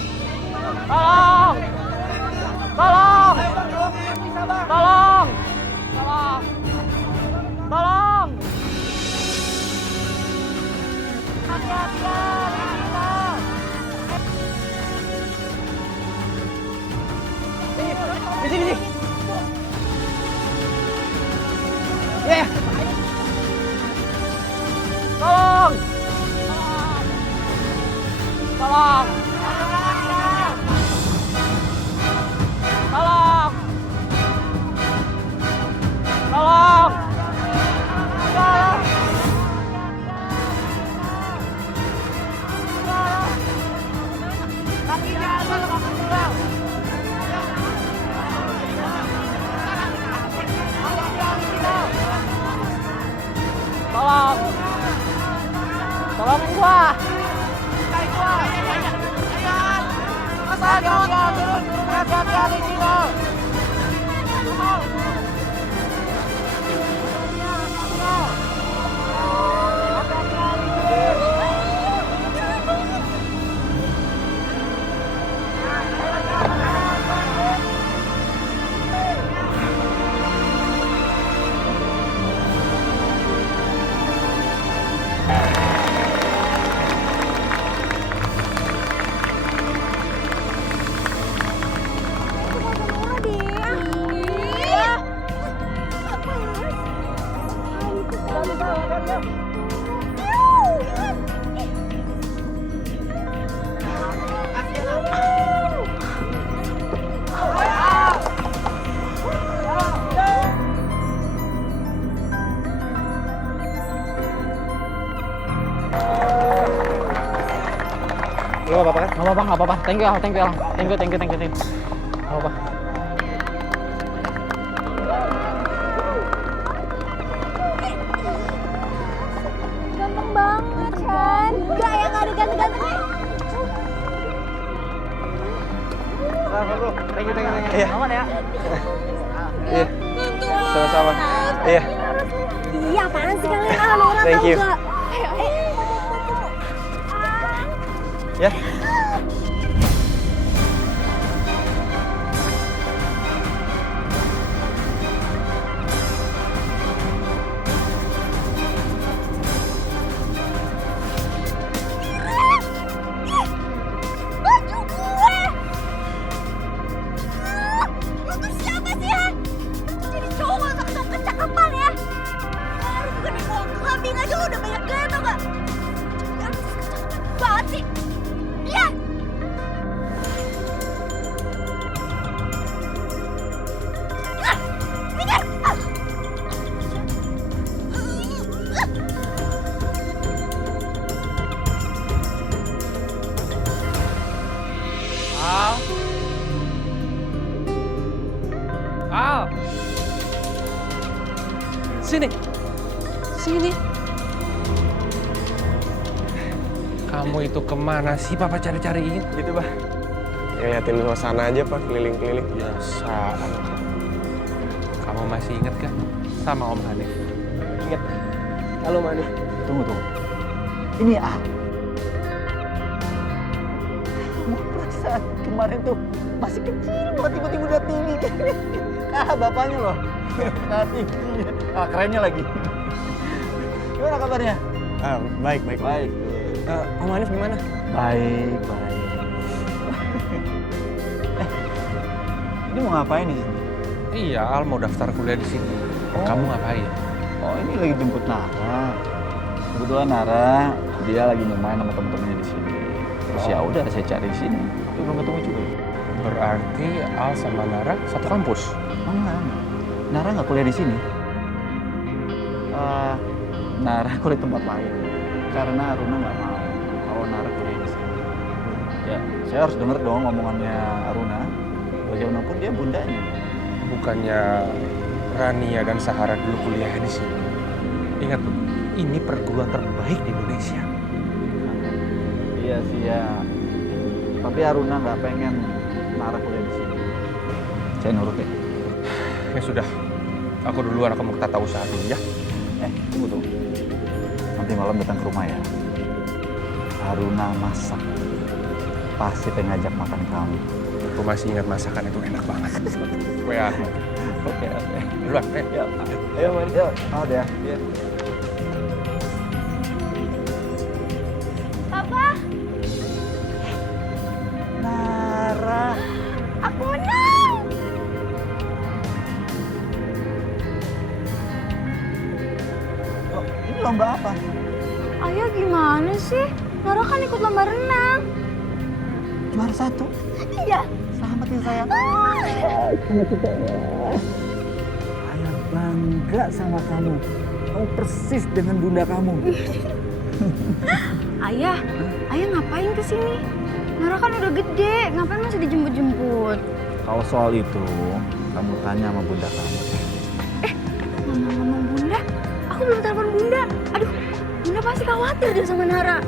Tolong! Tolong! Tolong! Tolong! Tolong! Di sini. Ya. Tolong! Tolong! Tolong! Tolong! Tolong! Tolong. Tolongin gua. Lu apa-apa kan? Nggak apa-apa. Thank you. Nggak apa-apa. Ganteng banget kan? Enggak ya, nggak ada ganteng-gantengnya. Thank you. Iya. Aman ya. Iya. Sama-sama. Iya. Iya, apaan sih kalian? Ah, Nora Thank tahu you. nggak? Ya. Baju gue! Lu tuh siapa sih ya? Jadi cowok gak usah ketemu kecakapan ya. Lu bukan di bawah kambing aja lu udah banyak gaya tau gak? Banget sih. Iya. Minggir! Al. Sini. Kamu itu kemana sih Papa cari-cariin? Gitu, Pak. Ngeliatin suasana aja, Pak, keliling-keliling. Biasaan. Kamu masih inget kan sama Om Hanif? Ingat. Halo, Mani. Tunggu. Ini A. Saat kemarin tuh masih kecil banget tiba-tiba udah tinggi. Bapaknya loh. Tingginya. Kerennya lagi. Gimana kabarnya? Baik. Baik. Om Hanif gimana? Baik. Ini mau ngapain di sini? Iya, Al mau daftar kuliah di sini. Kamu ngapain? Oh, ini lagi jemput Nara. Kebetulan Nara dia lagi main sama temen-temennya di sini. Terus ya udah saya cari di sini. Tapi belum ketemu juga. Berarti Al sama Nara satu kampus? Enggak. Nara nggak kuliah di sini. Nara kuliah di tempat lain. Karena Aruna nggak mau kalau Nara kuliah di sini. Ya, saya harus denger dong omongannya Aruna. Bagaimanapun dia bundanya. Bukannya Rania dan Sahara dulu kuliah di sini. Ingat tuh, ini perguruan terbaik di Indonesia. Iya sih ya. Tapi Aruna nggak pengen Nara kuliah di sini. Saya nurut ya. Ya sudah, aku duluan, aku mau ke tata usaha dulu ya. Tunggu tuh. Nanti malam datang ke rumah ya. Aruna masak. Pasti pengen ngajak makan kamu. Aku masih ingat masakan itu enak banget. WA aku. Oke. Duluan, Ya. Ayo, Mari. Yuk, mau deh. Iya. Papa, Nara. aku menang. Oh, ini lomba apa? Ayah gimana sih? Nara kan ikut lomba renang. Juara 1? Iya. Selamat ya sayang. Ayah bangga sama kamu. Kamu persis dengan bunda kamu. Ayah ngapain kesini? Nara kan udah gede, ngapain masih dijemput-jemput? Kalau soal itu, kamu tanya sama bunda kamu. Ngomong-ngomong bunda, aku belum telepon bunda. Aduh, bunda pasti khawatir deh sama Nara.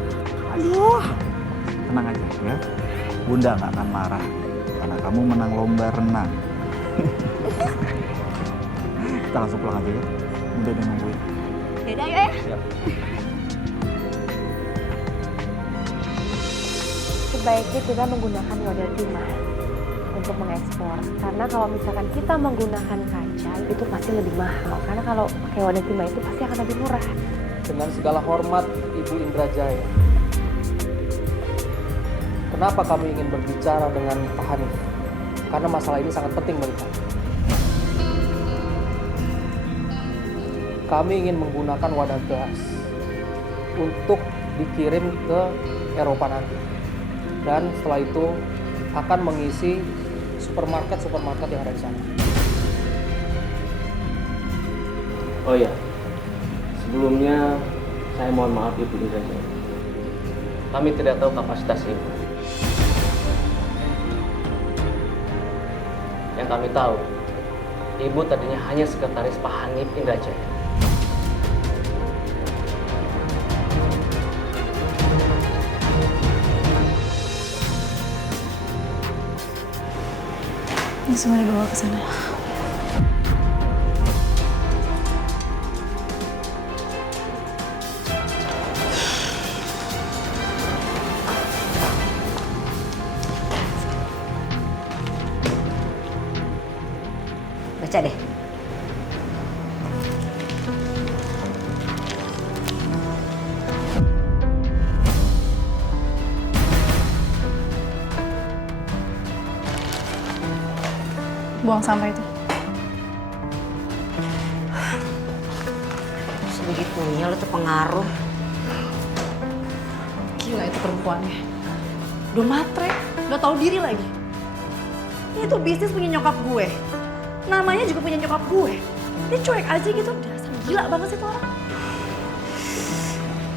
Aduh. Tenang aja ya. Bunda nggak akan marah karena kamu menang lomba renang. Kita langsung pulang aja ya. Bunda udah nungguin. Yaudah ya. Siap. Sebaiknya kita menggunakan wadah timah untuk mengekspor. Karena kalau misalkan kita menggunakan kaca itu pasti lebih mahal. Karena kalau pakai wadah timah itu pasti akan lebih murah. Dengan segala hormat Ibu Indrajaya, kenapa kami ingin berbicara dengan Pak Hanif? Karena masalah ini sangat penting bagi kami. Kami ingin menggunakan wadah gas untuk dikirim ke Eropa nanti. Dan setelah itu akan mengisi supermarket yang ada di sana. Oh iya, sebelumnya saya mohon maaf Ibu Indrajaya. Kami tidak tahu kapasitas Ibu. Yang kami tahu, Ibu tadinya hanya sekretaris Pak Hanif Indrajaya. Ini semua dibawa ke sana. Baca deh. Buang sampah itu. Sebegitunya lo terpengaruh. Gila itu perempuannya. Udah matre, udah tahu diri lagi. Ini tuh bisnis punya nyokap gue. Namanya juga punya nyokap gue. Dia cuek aja gitu. Dasar gila banget sih tuh orang.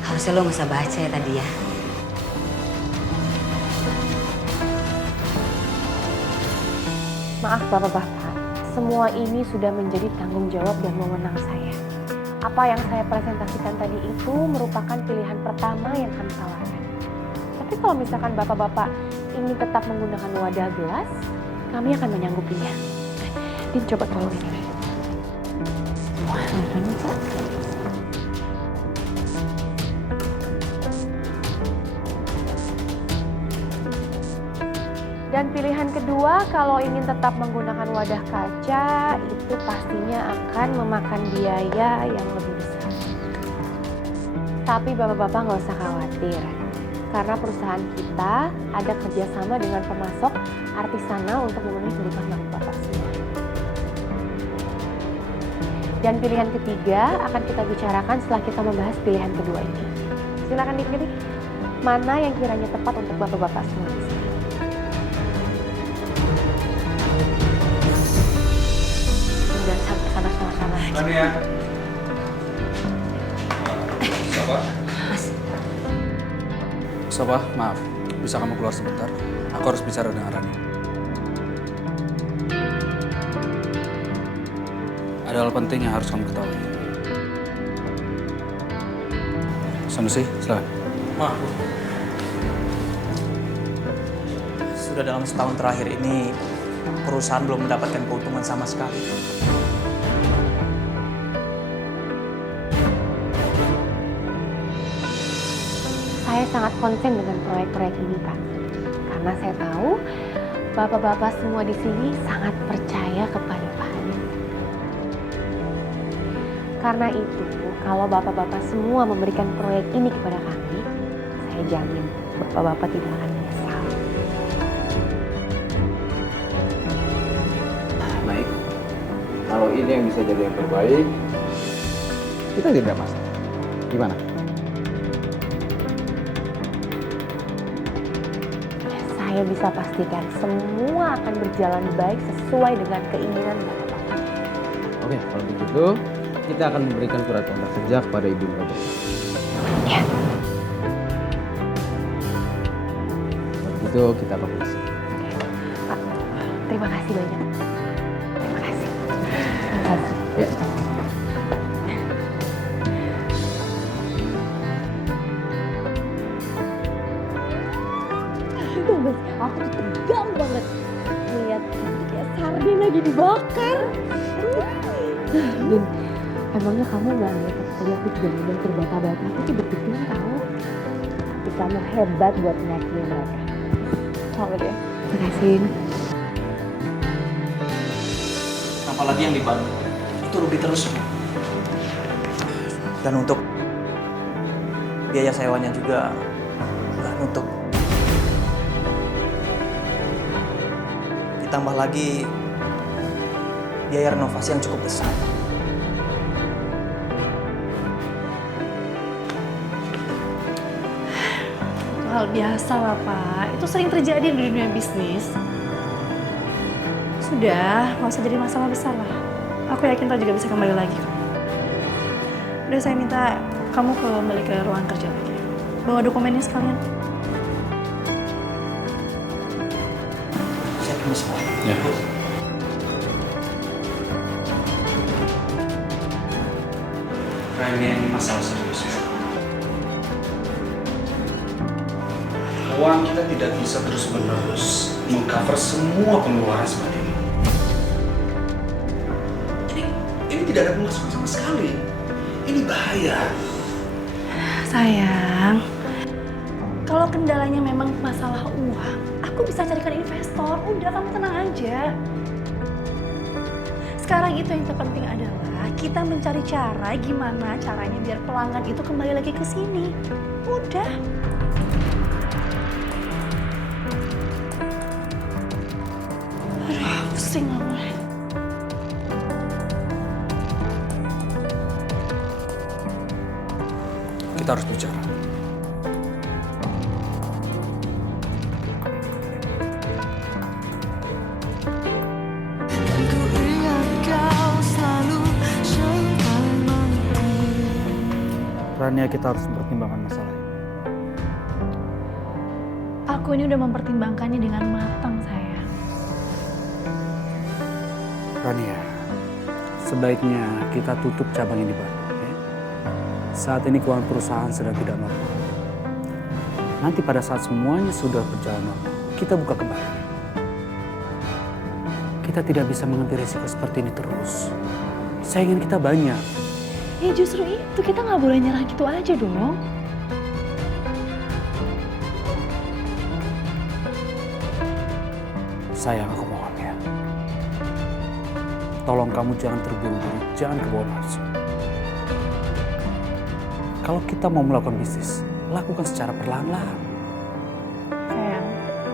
Harusnya lo nggak usah baca ya tadi ya. Maaf Bapak-Bapak, semua ini sudah menjadi tanggung jawab dan wewenang saya. Apa yang saya presentasikan tadi itu merupakan pilihan pertama yang kami tawarkan. Tapi kalau misalkan Bapak-Bapak ingin tetap menggunakan wadah gelas, kami akan menyanggupinya. Din, coba tolong ini. Wah, Pak. Dan pilihan kedua, kalau ingin tetap menggunakan wadah kaca, itu pastinya akan memakan biaya yang lebih besar. Tapi Bapak-Bapak nggak usah khawatir, karena perusahaan kita ada kerjasama dengan pemasok artisanal untuk memenuhi kebutuhan Bapak-Bapak semua. Dan pilihan ketiga akan kita bicarakan setelah kita membahas pilihan kedua ini. Silakan dipilih mana yang kiranya tepat untuk Bapak-Bapak semua di sini. Dan sama sama-sama. Tania. Siapa? Soba, maaf. Bisa kamu keluar sebentar? Aku harus bicara dengan Rani. Ada hal penting yang harus kamu ketahui. Sanusi, silakan. Maaf, Bu. Sudah dalam setahun terakhir ini, perusahaan belum mendapatkan keuntungan sama sekali. Saya sangat konsen dengan proyek-proyek ini, Pak. Karena saya tahu Bapak-Bapak semua di sini sangat percaya kepada Pak Hanif. Karena itu, kalau Bapak-Bapak semua memberikan proyek ini kepada kami, saya jamin Bapak-Bapak tidak akan menyesal. Baik, kalau ini yang bisa jadi yang terbaik, kita tidak masalah. Gimana? Saya bisa pastikan semua akan berjalan baik sesuai dengan keinginan Bapak-Bapak. Oke, kalau begitu kita akan memberikan surat kontrak kerja kepada Ibu Indrajaya. Ya. itu kita permisi. Pak, terima kasih banyak. Terima kasih. Terima kasih. Ya. Aku tuh tegang banget ngeliat kayak sardin lagi dibakar. Din, emangnya kamu gak lihat tadi aku juga ngomong terbata-bata, aku tuh deg-degan tahu. Tapi kamu hebat buat meyakinkan mereka. Selamat ya. Terima kasih. Apalagi yang dibantu, itu rugi terus. Dan untuk biaya sewanya juga nggak nutup. Ditambah lagi biaya renovasi yang cukup besar. Hal biasa lah Pak, itu sering terjadi di dunia bisnis. Sudah, nggak usah jadi masalah besar lah. Aku yakin Pak juga bisa kembali lagi. Udah saya minta kamu kembali ke ruang kerja lagi. Bawa dokumennya sekalian. Saya permisi Pak. Ya. Kayaknya ini masalah serius ya. Uang kita tidak bisa terus-menerus mengcover semua pengeluaran seperti ini. Ini tidak ada pemasukan sama sekali. Ini bahaya. Sayang, kalau kendalanya memang masalah uang, aku bisa carikan investor. Udah, kamu tenang aja. Sekarang itu yang terpenting adalah kita mencari cara gimana caranya biar pelanggan itu kembali lagi ke sini. Udah. Aduh, pusing aku. Kita harus bicara. Rania, kita harus mempertimbangkan masalah ini. Aku ini udah mempertimbangkannya dengan matang, sayang. Rania, sebaiknya kita tutup cabang ini, Pak. Saat ini keuangan perusahaan sedang tidak normal. Nanti pada saat semuanya sudah berjalan normal, kita buka kembali. Kita tidak bisa mengambil risiko seperti ini terus. Saingan kita banyak. Ya justru itu, kita nggak boleh nyerah gitu aja dong. Sayang, aku mohon ya. Tolong kamu jangan terburu-buru, jangan kebawa nafsu. Kalau kita mau melakukan bisnis, lakukan secara perlahan-lahan. Sayang,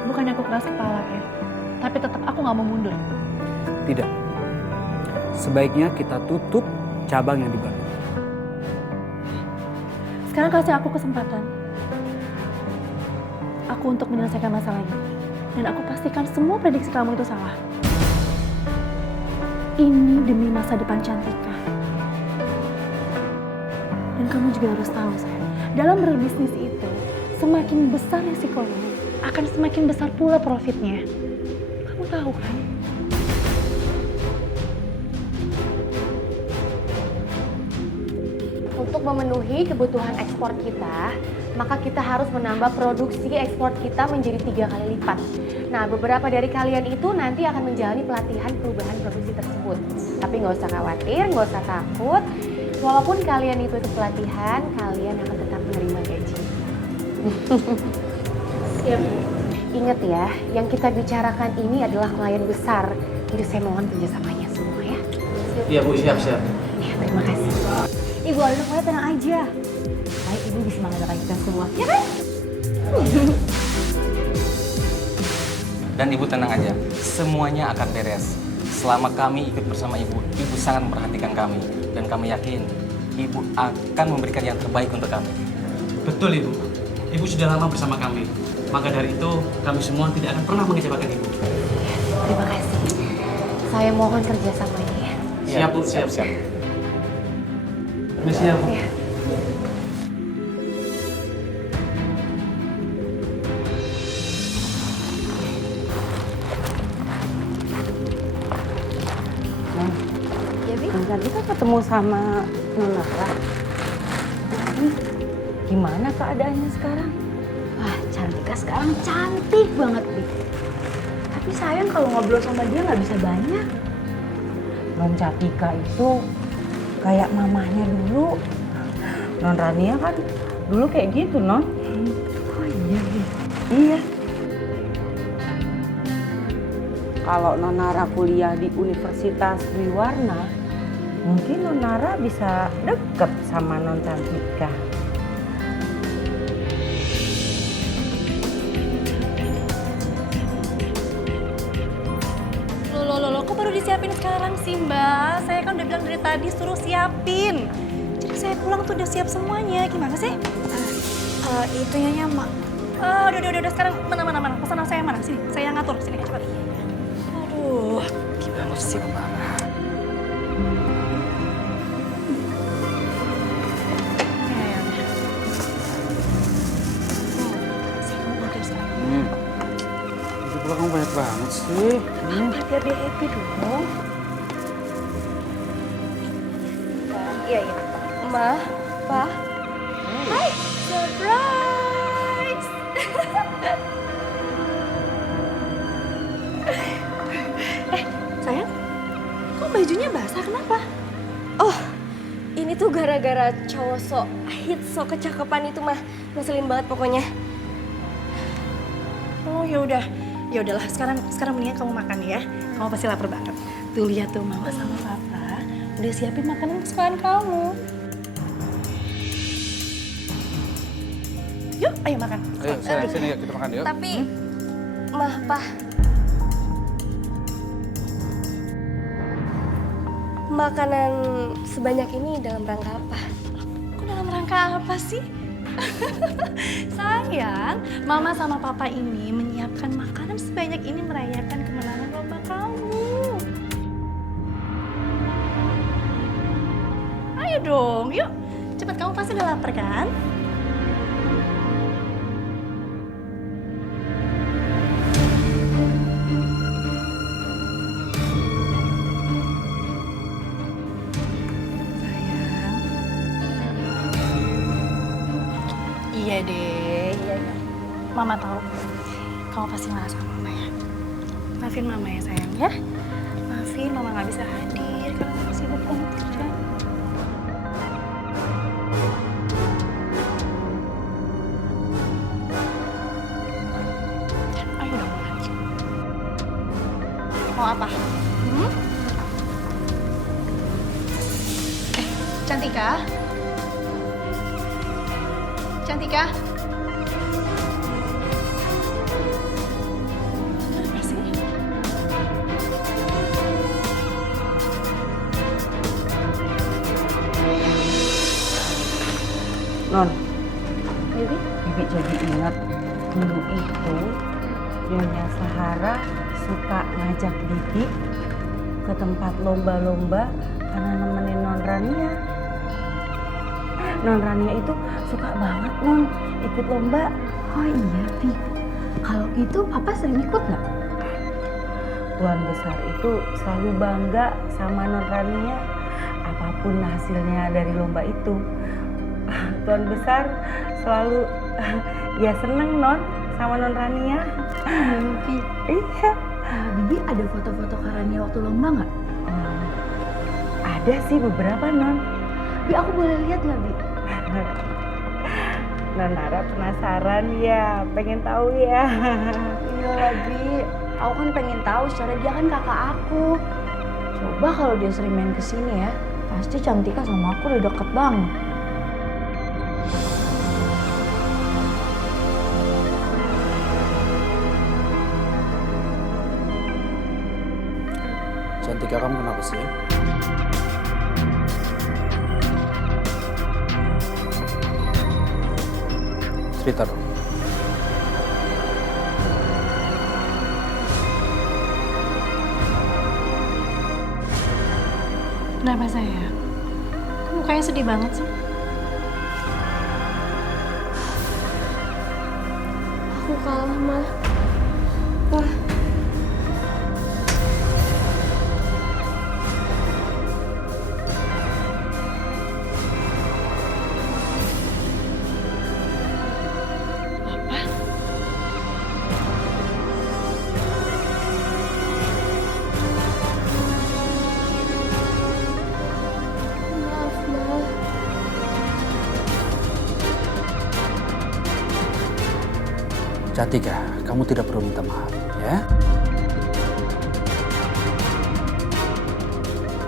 bukannya aku keras kepala ya, tapi tetap aku nggak mau mundur. Tidak. Sebaiknya kita tutup cabang yang di Bandung. Sekarang kasih aku kesempatan. Aku untuk menyelesaikan masalah ini. Dan aku pastikan semua prediksi kamu itu salah. Ini demi masa depan Cantika. Dan kamu juga harus tahu, sayang, dalam berbisnis itu, semakin besar resikonya, akan semakin besar pula profitnya. Kamu tahu kan? Untuk memenuhi kebutuhan ekspor kita, maka kita harus menambah produksi ekspor kita menjadi 3 kali lipat. Nah, beberapa dari kalian itu nanti akan menjalani pelatihan perubahan produksi tersebut. Tapi nggak usah khawatir, nggak usah takut. Walaupun kalian itu ikut pelatihan, kalian akan tetap menerima gaji. Siap. Ingat ya, yang kita bicarakan ini adalah klien besar. Jadi saya mohon kerjasamanya semua ya. Iya Bu, siap-siap. Ya, terima kasih. Ibu Alina, pokoknya tenang aja. Baik, Ibu bisa mengadakan kita semua. Ya kan? Dan Ibu tenang aja, semuanya akan beres. Selama kami ikut bersama Ibu, Ibu sangat memperhatikan kami. Dan kami yakin, Ibu akan memberikan yang terbaik untuk kami. Betul Ibu. Ibu sudah lama bersama kami. Maka dari itu, kami semua tidak akan pernah mengecewakan Ibu. Terima kasih. Saya mohon kerjasamanya ya. Siap Bu, siap. Permisi ya Bu. Ya. ketemu sama Nonara. Gimana keadaannya sekarang? Wah, Cantika sekarang cantik banget, Bi. Tapi sayang kalau ngobrol sama dia nggak bisa banyak. Non Cantika itu kayak mamahnya dulu. Non Rania kan dulu kayak gitu, Non. Oh iya, Bi. Iya. Kalau Nonara kuliah di Universitas Wiwarna, mungkin Nonara bisa deket sama Non Cantika. Loh, kok baru disiapin sekarang sih, Mbak? Saya kan udah bilang dari tadi suruh siapin. Jadi saya pulang tuh udah siap semuanya. Gimana sih? Itu nyonya, Mak. Udah. Sekarang mana? Pesanan saya mana? Sini, saya yang ngatur. Sini, cepat. Aduh, gimana sih, Mbak? Itu kamu banyak banget sih. Biar dia happy dong. Iya. Ma, Pa. Hai, surprise. Sayang, kok bajunya basah? Kenapa? Oh, ini tuh gara-gara cowok sok hits, sok kecakapan itu mah. Ngeselin banget pokoknya. Oh, ya udahlah. Sekarang mendingan kamu makan ya. Kamu pasti lapar banget. Tuh lihat tuh, Mama sama Papa udah siapin makanan kesukaan kamu. Yuk, ayo makan. Ayo, sini ya, kita makan yuk. Tapi, Mah, Pa. Makanan sebanyak ini dalam rangka apa? Kok dalam rangka apa sih? Sayang, Mama sama Papa ini menyiapkan makanan sebanyak ini merayakan kemenangan lomba kamu. Ayo dong, yuk. Cepat, kamu pasti udah lapar kan? Iya deh, iya. Mama tahu, kamu pasti marah sama Mama ya. Maafin Mama ya sayang ya. Maafin Mama nggak bisa hadir karena Mama sibuk banget kerja. Ayo dong makan. Mau apa? Cantika? Cantika? Apa sih? Non, Bibi? Bibi jadi ingat dulu itu Nyonya Sahara suka ngajak Bibi ke tempat lomba-lomba karena nemenin Non Rania. Non Rania itu suka banget Non ikut lomba. Oh iya, Bi. Kalau gitu Papa sering ikut nggak? Tuan besar itu selalu bangga sama Non Rania. Apapun hasilnya dari lomba itu, Tuan besar selalu ya seneng Non sama Non Rania. Bibi. Iya. Bibi ada foto-foto Kak Rania waktu lomba nggak? Ada sih beberapa Non. Bi, aku boleh lihat nggak, Bi? Nonara penasaran ya, pengen tahu ya. Iya lah, Bi. Aku kan pengen tahu, secara dia kan kakak aku. Coba kalau dia sering main kesini ya, pasti Cantika sama aku udah deket banget. Cantika, kamu kenapa sih? Cerita dong. Kenapa saya? Mukanya sedih banget sih. Aku kalah, Mah. Wah. Cantika, kamu tidak perlu minta maaf, ya.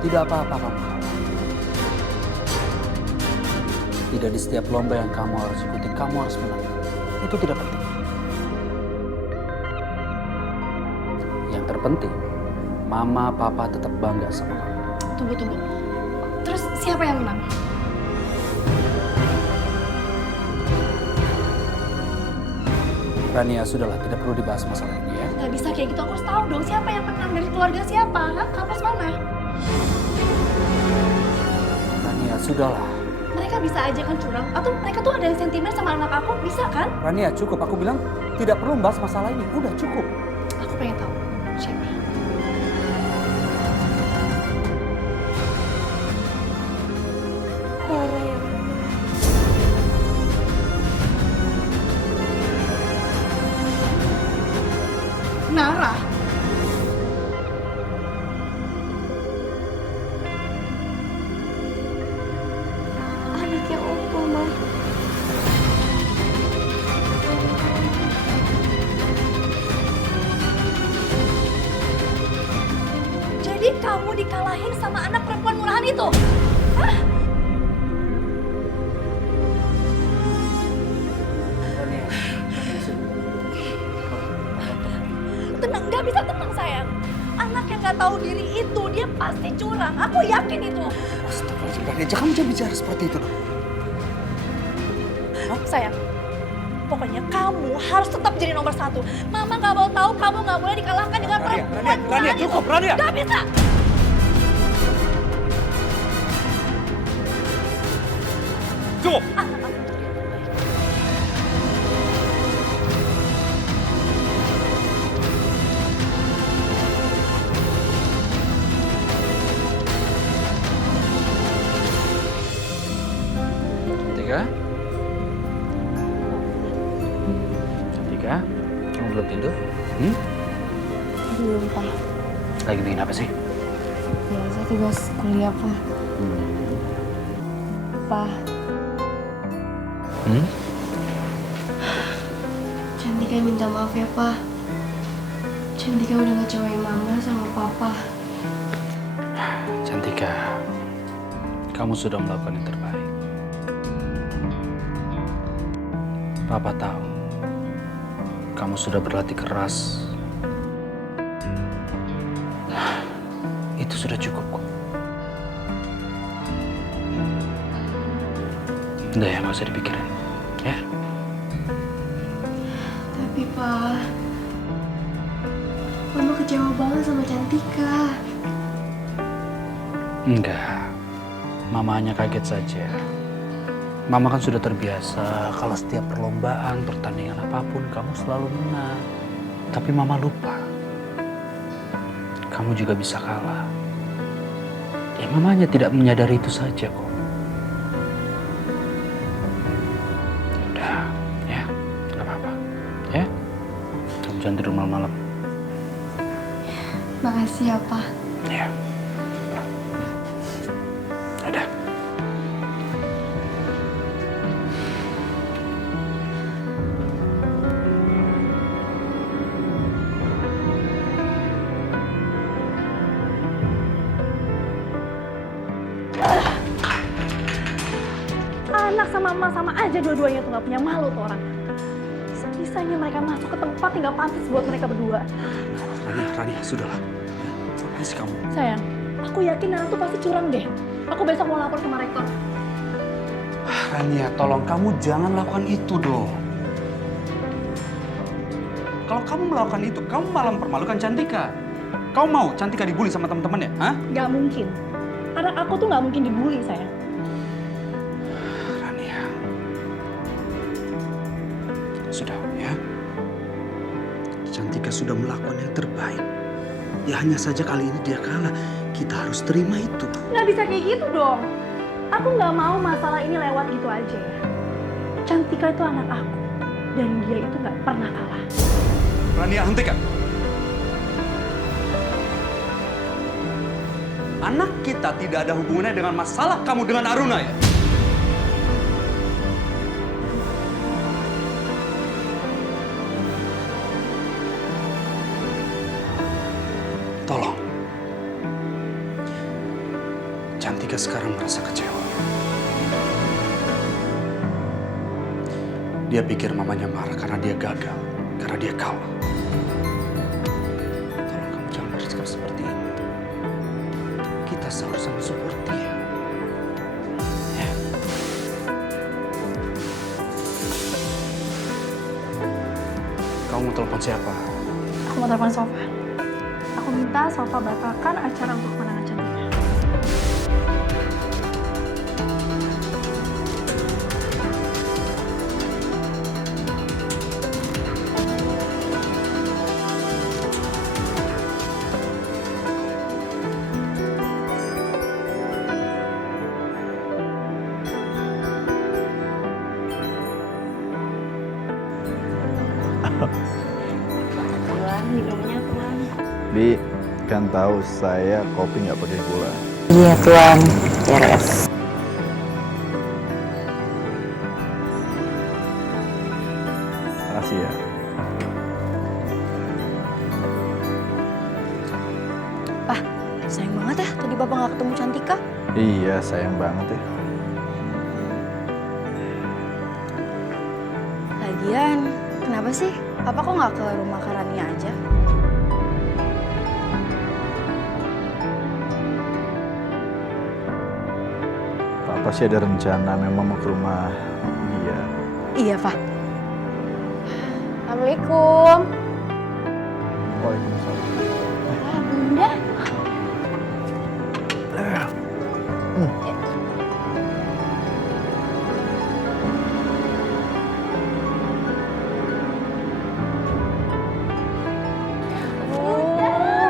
Tidak apa-apa kamu. Tidak di setiap lomba yang kamu harus ikuti, kamu harus menang. Itu tidak penting. Yang terpenting, Mama, Papa tetap bangga sama kamu. Tunggu. Terus siapa yang menang? Rania, sudahlah, tidak perlu dibahas masalah ini ya. Gak bisa kayak gitu, aku harus tahu dong siapa yang menang dari keluarga siapa, kan? Kampus mana? Rania, sudahlah. Mereka bisa aja kan curang, atau mereka tuh ada yang sentimen sama anak aku, bisa kan? Rania, cukup. Aku bilang tidak perlu membahas masalah ini. Udah, cukup. Aku pengen tahu siapa. Nara. Anaknya Opo, Ma. Jadi kamu dikalahin sama anak perempuan murahan itu? Hah? Tenang, nggak bisa tenang sayang. Anak yang nggak tahu diri itu, dia pasti curang. Aku yakin itu. Astagfirullahaladzim, kamu jangan bicara seperti itu dong. Sayang, pokoknya kamu harus tetap jadi nomor 1. Mama nggak mau tahu kamu nggak boleh dikalahkan dengan perempuan Rania, cukup, Rania. Nggak bisa. Cukup. Cantika, kamu belum tidur? Belum, Pak. Lagi bikin apa sih? Biasa tugas kuliah, Pak. Pak. Cantika minta maaf ya, Pak. Cantika udah ngecewain Mama sama Papa. Cantika, kamu sudah melakukan yang terbaik. Papa tahu, kamu sudah berlatih keras. Itu sudah cukup kok. Udah ya, nggak usah dipikirin. Ya? Tapi, Pak, Mama kecewa banget sama Cantika. Enggak, Mama hanya kaget saja. Mama kan sudah terbiasa kalau setiap perlombaan, pertandingan apapun kamu selalu menang. Tapi Mama lupa, kamu juga bisa kalah. Ya Mama hanya tidak menyadari itu saja kok. Udah, ya, nggak apa-apa. Ya, kamu jangan tidur malam-malam. Makasih ya, Pak. Ya. Udah. Anak sama emak sama aja dua-duanya tuh nggak punya malu tuh orang. Sebisanya mereka masuk ke tempat yang nggak pantas buat mereka berdua. Rania, sudahlah. Apa sih kamu? Sayang, aku yakin Nara tuh pasti curang deh. Aku besok mau lapor sama rektor. Rania, tolong kamu jangan lakukan itu dong. Kalau kamu melakukan itu, kamu malah mempermalukan Cantika. Kamu mau Cantika dibully sama teman-temannya? Hah? Gak mungkin. Anak aku tuh gak mungkin dibully, sayang. Rania. Sudah, ya. Cantika sudah melakukan yang terbaik. Ya hanya saja kali ini dia kalah. Kita harus terima itu. Gak bisa kayak gitu dong. Aku gak mau masalah ini lewat gitu aja ya. Cantika itu anak aku. Dan dia itu gak pernah kalah. Rania, hentikan. Anak kita tidak ada hubungannya dengan masalah kamu dengan Aruna ya? Tolong. Cantika sekarang merasa kecewa. Dia pikir mamanya marah karena dia gagal, karena dia kalah. Tolong kamu jangan bersikap seperti ini. Kita seharusnya mensupport dia. Ya. Kamu mau telepon siapa? Aku mau telepon Sofa. Aku minta Sofa batalkan acara untuk kemenangan Cantika. Tuan, minumnya Tuan. Bi, kan tahu saya kopi nggak pakai gula. Iya Tuan, beres. Makasih ya. Pak, sayang banget ya tadi Bapak nggak ketemu Cantika. Iya, sayang banget ya. Lagian, kenapa sih Papa kok nggak ke rumah Karania aja? Papa sih ada rencana memang mau ke rumah dia. Iya, Pak. Assalamualaikum. Waalaikumsalam. Wah, Bunda.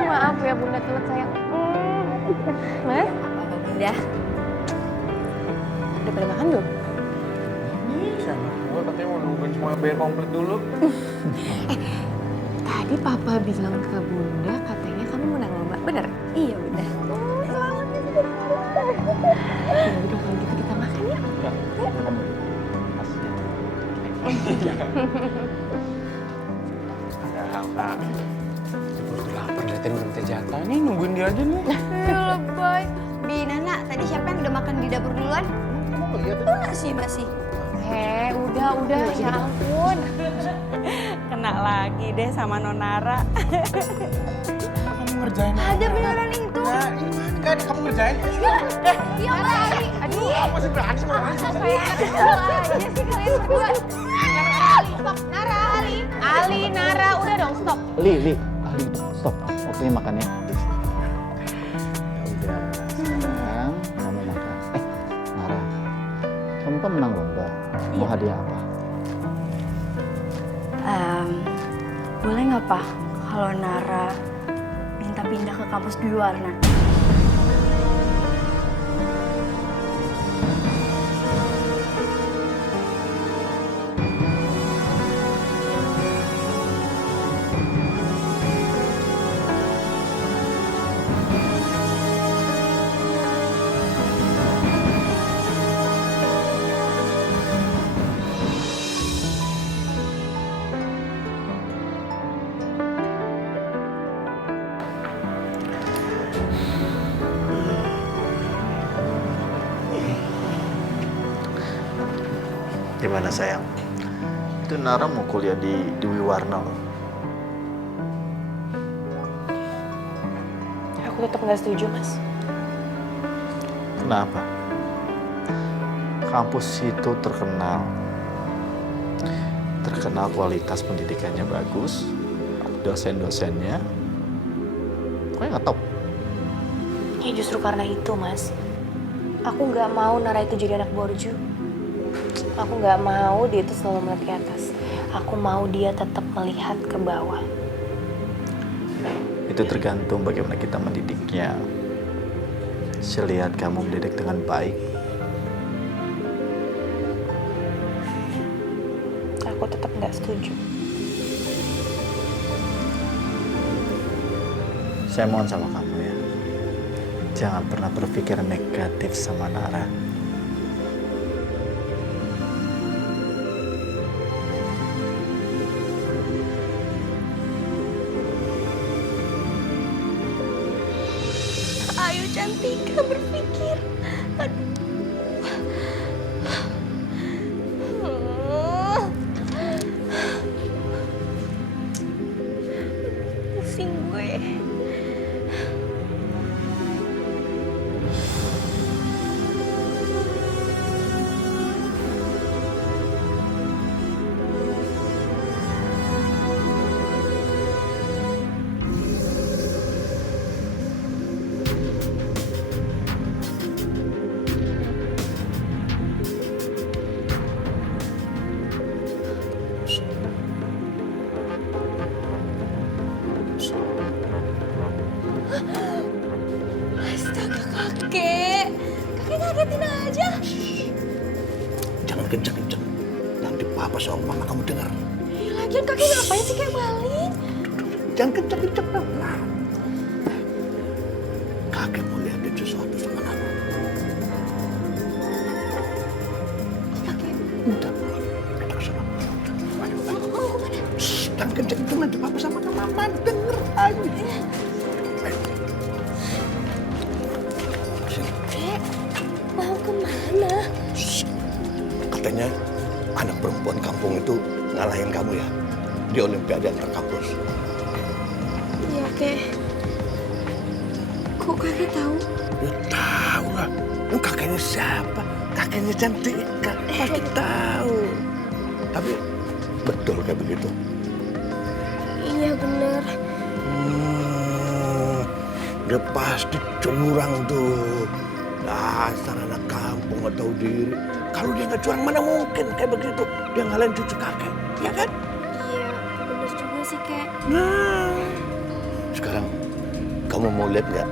Maaf ya Bunda telat sayang. Mas? Bunda. Udah pada makan belum? Siapa? Gue katanya mau nungguin semua bayar komplit dulu. Tadi Papa bilang ke Bunda katanya kamu menang lomba, bener? Iya, Bunda. Selamat ya sudah Bunda. Ya udah kalau gitu kita makan ya. Ada apa? Gue udah lapar dari tadi udah minta jatah. Nih nungguin dia aja nih. Ya boy. Bi, Nana, tadi siapa yang udah makan di dapur duluan? Oh iya tuh. Nana sih masih. Udah, ya ampun. Kena lagi deh sama Nonara. Kamu ngerjain Ada beneran itu. Nah, ini mana kan? Kamu ngerjain? Iya, Mbak. Aduh, aku masih berani sama orang Masa saya aja sih kalian berdua. Ali, stop. Nara, Ali, Nara, udah dong stop. Ali, stop. Waktunya makan ya. Ya udah, sekarang kamu makan. Nara, kamu kan menang lomba. Mau hadiah apa? Boleh nggak Pak kalau Nara minta pindah ke kampus Dwi Warna? Gimana sayang? Itu Nara mau kuliah di Dwi Warna loh. Aku tetap nggak setuju, Mas. Kenapa? Kampus itu terkenal kualitas pendidikannya bagus, dosen-dosennya, pokoknya nggak top. Ya justru karena itu, Mas. Aku nggak mau Nara itu jadi anak borju. Aku nggak mau dia itu selalu melihat ke atas. Aku mau dia tetap melihat ke bawah. Itu tergantung bagaimana kita mendidiknya. Saya lihat kamu mendidik dengan baik. Aku tetap nggak setuju. Saya mohon sama kamu ya. Jangan pernah berpikir negatif sama Nara. Cantika berpikir. Pusing gue. Astaga kakek, kakek ngagetin aja. Jangan kenceng-kenceng. Nanti papa sama mama kamu dengar. Lagian kakek ngapain sih kayak maling? Jangan kenceng-kenceng dong. Nah. Kakek mau lihatin sesuatu sama kamu. Kakek. Udah. Kita kesana. Ayo, ayo. Mau kemana? Shh, jangan kenceng-kenceng. Nanti papa sama mama denger aja. Kakek, mau kemana? Katanya anak perempuan kampung itu ngalahin kamu ya di Olimpiade antar kampus. Iya, Kek. Kok kakek tahu? Ya tahu lah. Lu kakeknya siapa? Kakeknya Cantika. Pasti tahu. Tapi betul kayak begitu. Iya bener. Dia pasti curang tuh. Dasar anak kampung nggak tahu diri. Kalau dia nggak curang mana mungkin kayak begitu. Dia ngalahin cucu kakek, ya kan? Iya, bener juga sih, Kek. Nah, sekarang kamu mau lihat nggak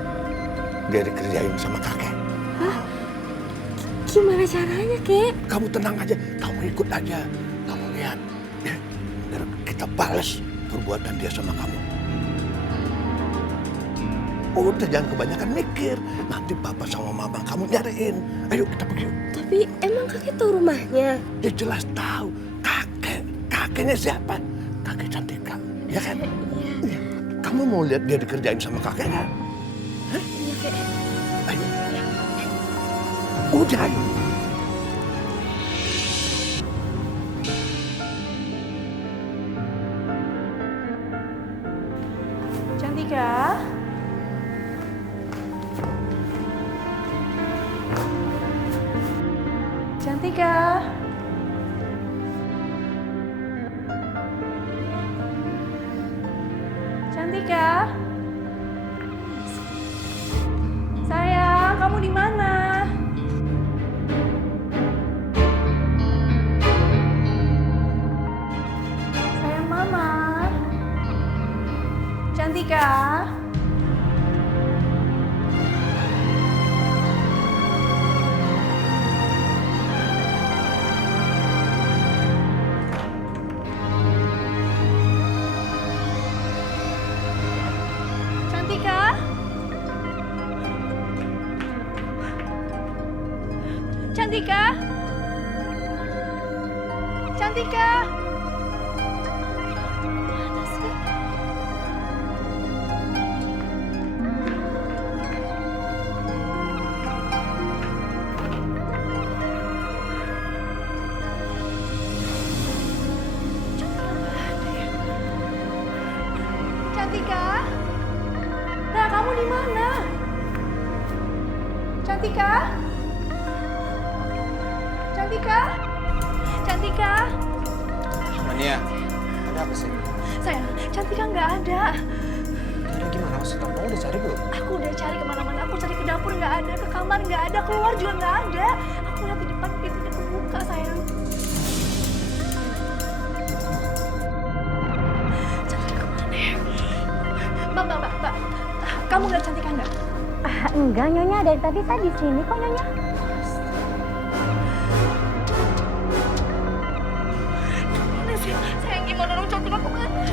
dia dikerjain sama kakek? Hah? Gimana caranya, Kek? Kamu tenang aja, kamu ikut aja. Kamu lihat, ya, biar kita balas perbuatan dia sama kamu. Udah jangan kebanyakan mikir. Nanti papa sama mama kamu nyariin. Ayo kita pergi. Tapi emang kakek tahu rumahnya? Ya jelas tahu. Kakeknya siapa? Kakek Cantika, ya kan? Iya. Kamu mau lihat dia dikerjain sama kakeknya? Hah? Iya, Kek. Ayo. Udah ayo. Cantika. Cantika. Cantika. Sayang, kamu di mana? Sayang mama. Cantika. Cantika? Cantika? Cantika? Mana sih? Cantika? Nah, kamu di mana? Cantika? Cantika? Cantika? Mania, ada apa sih? Sayang, Cantika nggak ada. Nggak ada gimana maksud kamu? Udah cari belum? Aku udah cari kemana-mana. Aku cari ke dapur nggak ada, ke kamar nggak ada, keluar juga nggak ada. Aku lihat di depan pintunya kebuka, sayang. Cantika kemana ya? Mbak. Kamu ngeliat Cantika nggak? Enggak, Nyonya. Dari tadi saya di sini kok, Nyonya. Gimana sih? Sayang, gimana dong Cantika kemana?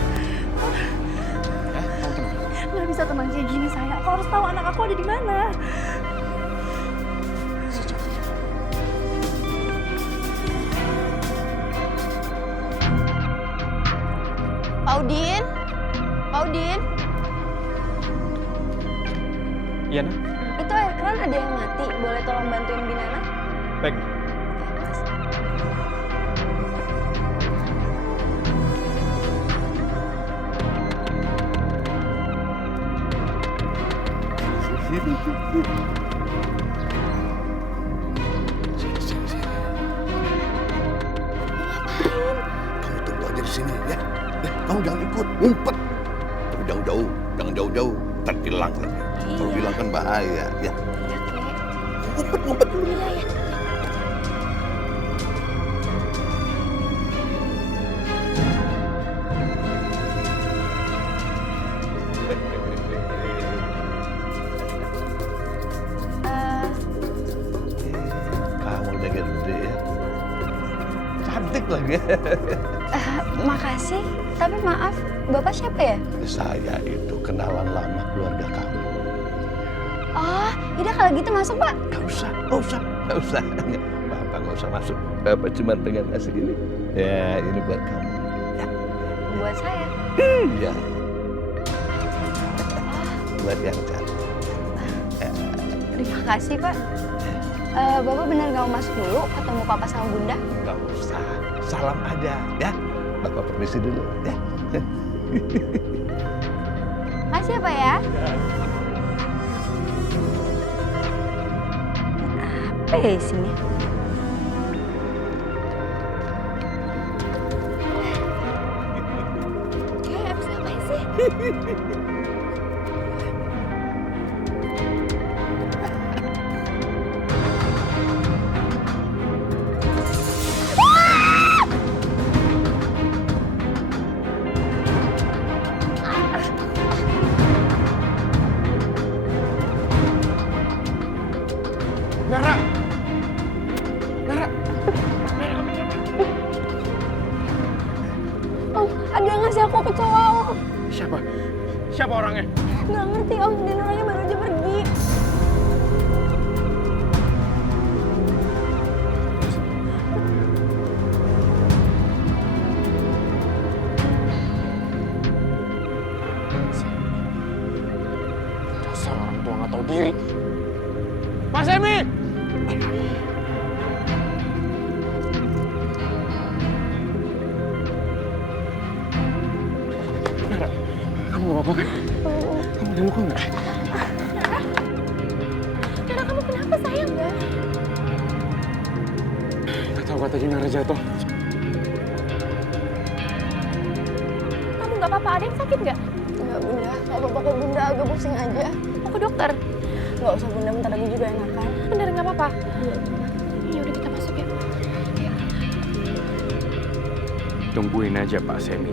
Kamu tenang. Nggak bisa tenang kayak gini, sayang. Aku harus tahu anak aku ada di mana. Paudin? Paudin? Iya, Nak. Itu air keran ada yang mati. Boleh tolong bantuin Binana? Baik. Kamu tunggu aja di sini ya. Kamu jangan ikut, ngumpet. Jauh-jauh, jangan jauh-jauh. Ntar hilang lagi. Kalau hilang kan bahaya ya. Ngumpet dulu. Kamu udah gede ya. Cantik lagi. Makasih, tapi maaf, Bapak siapa ya? Saya itu kenalan lama keluarga kamu. Oh, yaudah kalau gitu masuk, Pak. Gak usah. Bapak gak usah masuk. Bapak cuma pengen kasih ini. Ya, ini buat kamu. Buat saya. Iya. Buat yang cantik. Terima kasih, Pak. Bapak benar nggak mau masuk dulu ketemu Papa sama Bunda? Gak usah. Salam aja, ya. Bapak permisi dulu, ya. Makasih ya, Pak ya. Apa ya isinya? Kayak habis ngapain sih? Nara! Om, ada yang ngasih aku kecoa, Om. Siapa orangnya? Nggak ngerti, Om. Dan orangnya baru aja pergi. Dasar orang tua nggak tahu diri. Mas Emi! Nara, kamu gak apa-apa kan? Kamu ada luka nggak? Nara, kamu kenapa sayang? Gak tahu katanya Nara jatuh. Kamu nggak apa-apa? Ada yang sakit nggak? Enggak, Bunda. Nggak apa-apa kok, Bunda. Agak pusing aja. Mau ke dokter? Nggak usah, Bunda. Bentar lagi juga enakan. Bener nggak apa-apa? Ya udah kita masuk ya. Tungguin aja Pak Semi.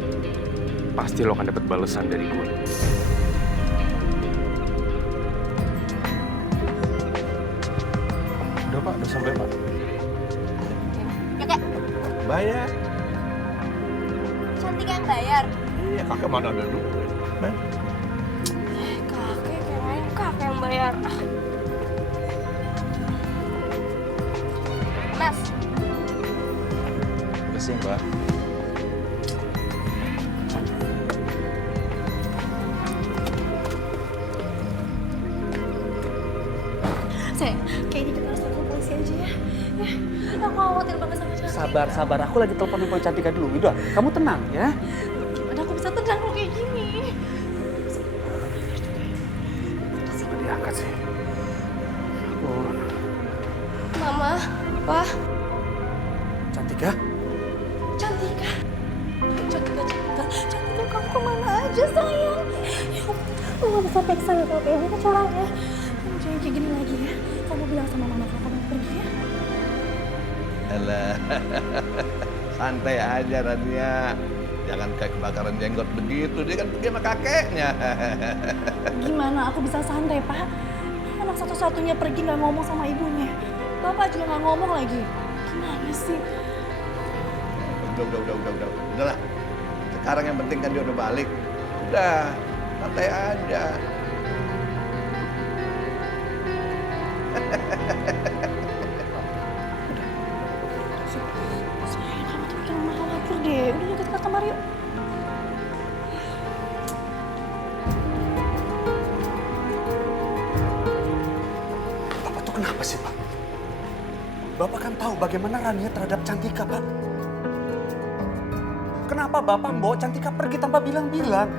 Pasti lo akan dapat balasan dari gue. Udah Pak, udah sampai Pak. Ya, Kak. Bayar. Cantik yang bayar. Iya, kakak mana ada duit. Kakek, kirain kakek yang bayar. Mas. Makasih Mbak. Sayang, kayaknya kita harus telepon polisi aja ya. Aku khawatir banget sama Cantika. Sabar. Aku lagi telepon Poin Cantika dulu. Udah, kamu tenang ya. Gimana aku bisa tenang kalau kayak gini? Coba diangkat sih. Mama, Pa. Cantika? Cantika, kamu kemana aja sayang? Ya ampun, aku gak bisa periksa nih kalau kayak gini caranya. Kamu jangan kayak gini lagi ya. Kamu bilang sama mama kalau kamu pergi ya. Alah, santai aja Rania. Jangan kayak kebakaran jenggot begitu. Dia kan pergi sama kakeknya. Gimana aku bisa santai, Pak? Anak satu-satunya pergi gak ngomong sama ibunya. Bapak juga gak ngomong lagi. Gimana sih? Udah. Udahlah. Sekarang yang penting kan dia udah balik. Udah, santai aja. Sayang, kamu tuh bikin mama khawatir deh. Udah yuk kita ke kamar yuk. Apa sih, Pak? Bapak kan tahu bagaimana Rania terhadap Cantika, Pak. Kenapa Bapak membawa Cantika pergi tanpa bilang-bilang?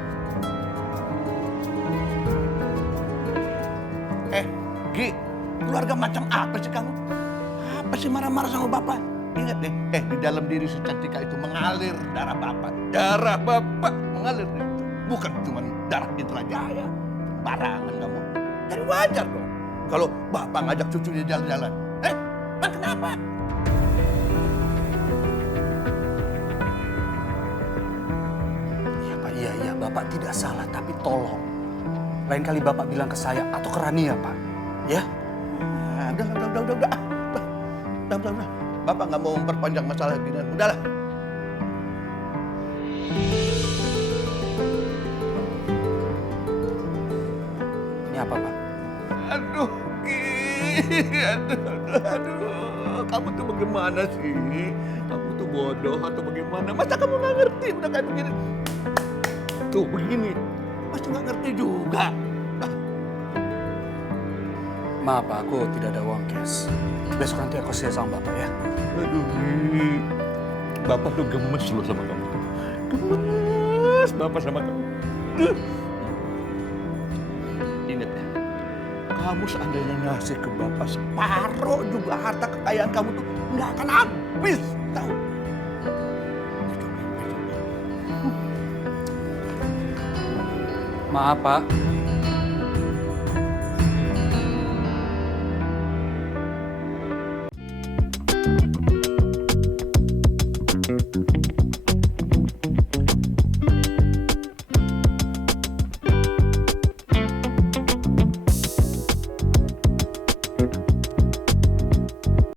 Gi, keluarga macam apa sih kamu? Apa sih marah-marah sama Bapak? Ingat deh, di dalam diri si Cantika itu mengalir darah Bapak. Darah Bapak mengalir di situ. Bukan cuma darah Indrajaya. Barangan kamu. Jadi wajar dong kalau Bapak ngajak cucunya jalan-jalan. Bang kenapa? Iya, Pak. Iya. Bapak tidak salah, tapi tolong. Lain kali Bapak bilang ke saya atau ke Rania, Pak. Ya? Udah. Bapak nggak mau memperpanjang masalah gini. Udahlah. Ini apa, Pak? Aduh, aduh. Kamu tuh bagaimana sih? Kamu tuh bodoh atau bagaimana? Masa kamu nggak ngerti udah kayak begini? Tuh begini, masa nggak ngerti juga? Maaf, Pak, aku tidak ada uang cash. Besok nanti aku share sama Bapak ya. Aduh, Bapak tuh gemes loh sama kamu. Gemes Bapak sama kamu. Ingat ya, kamu seandainya ngasih ke Bapak separuh juga harta kekayaan kamu tuh nggak akan habis, tahu? Maaf, Pak.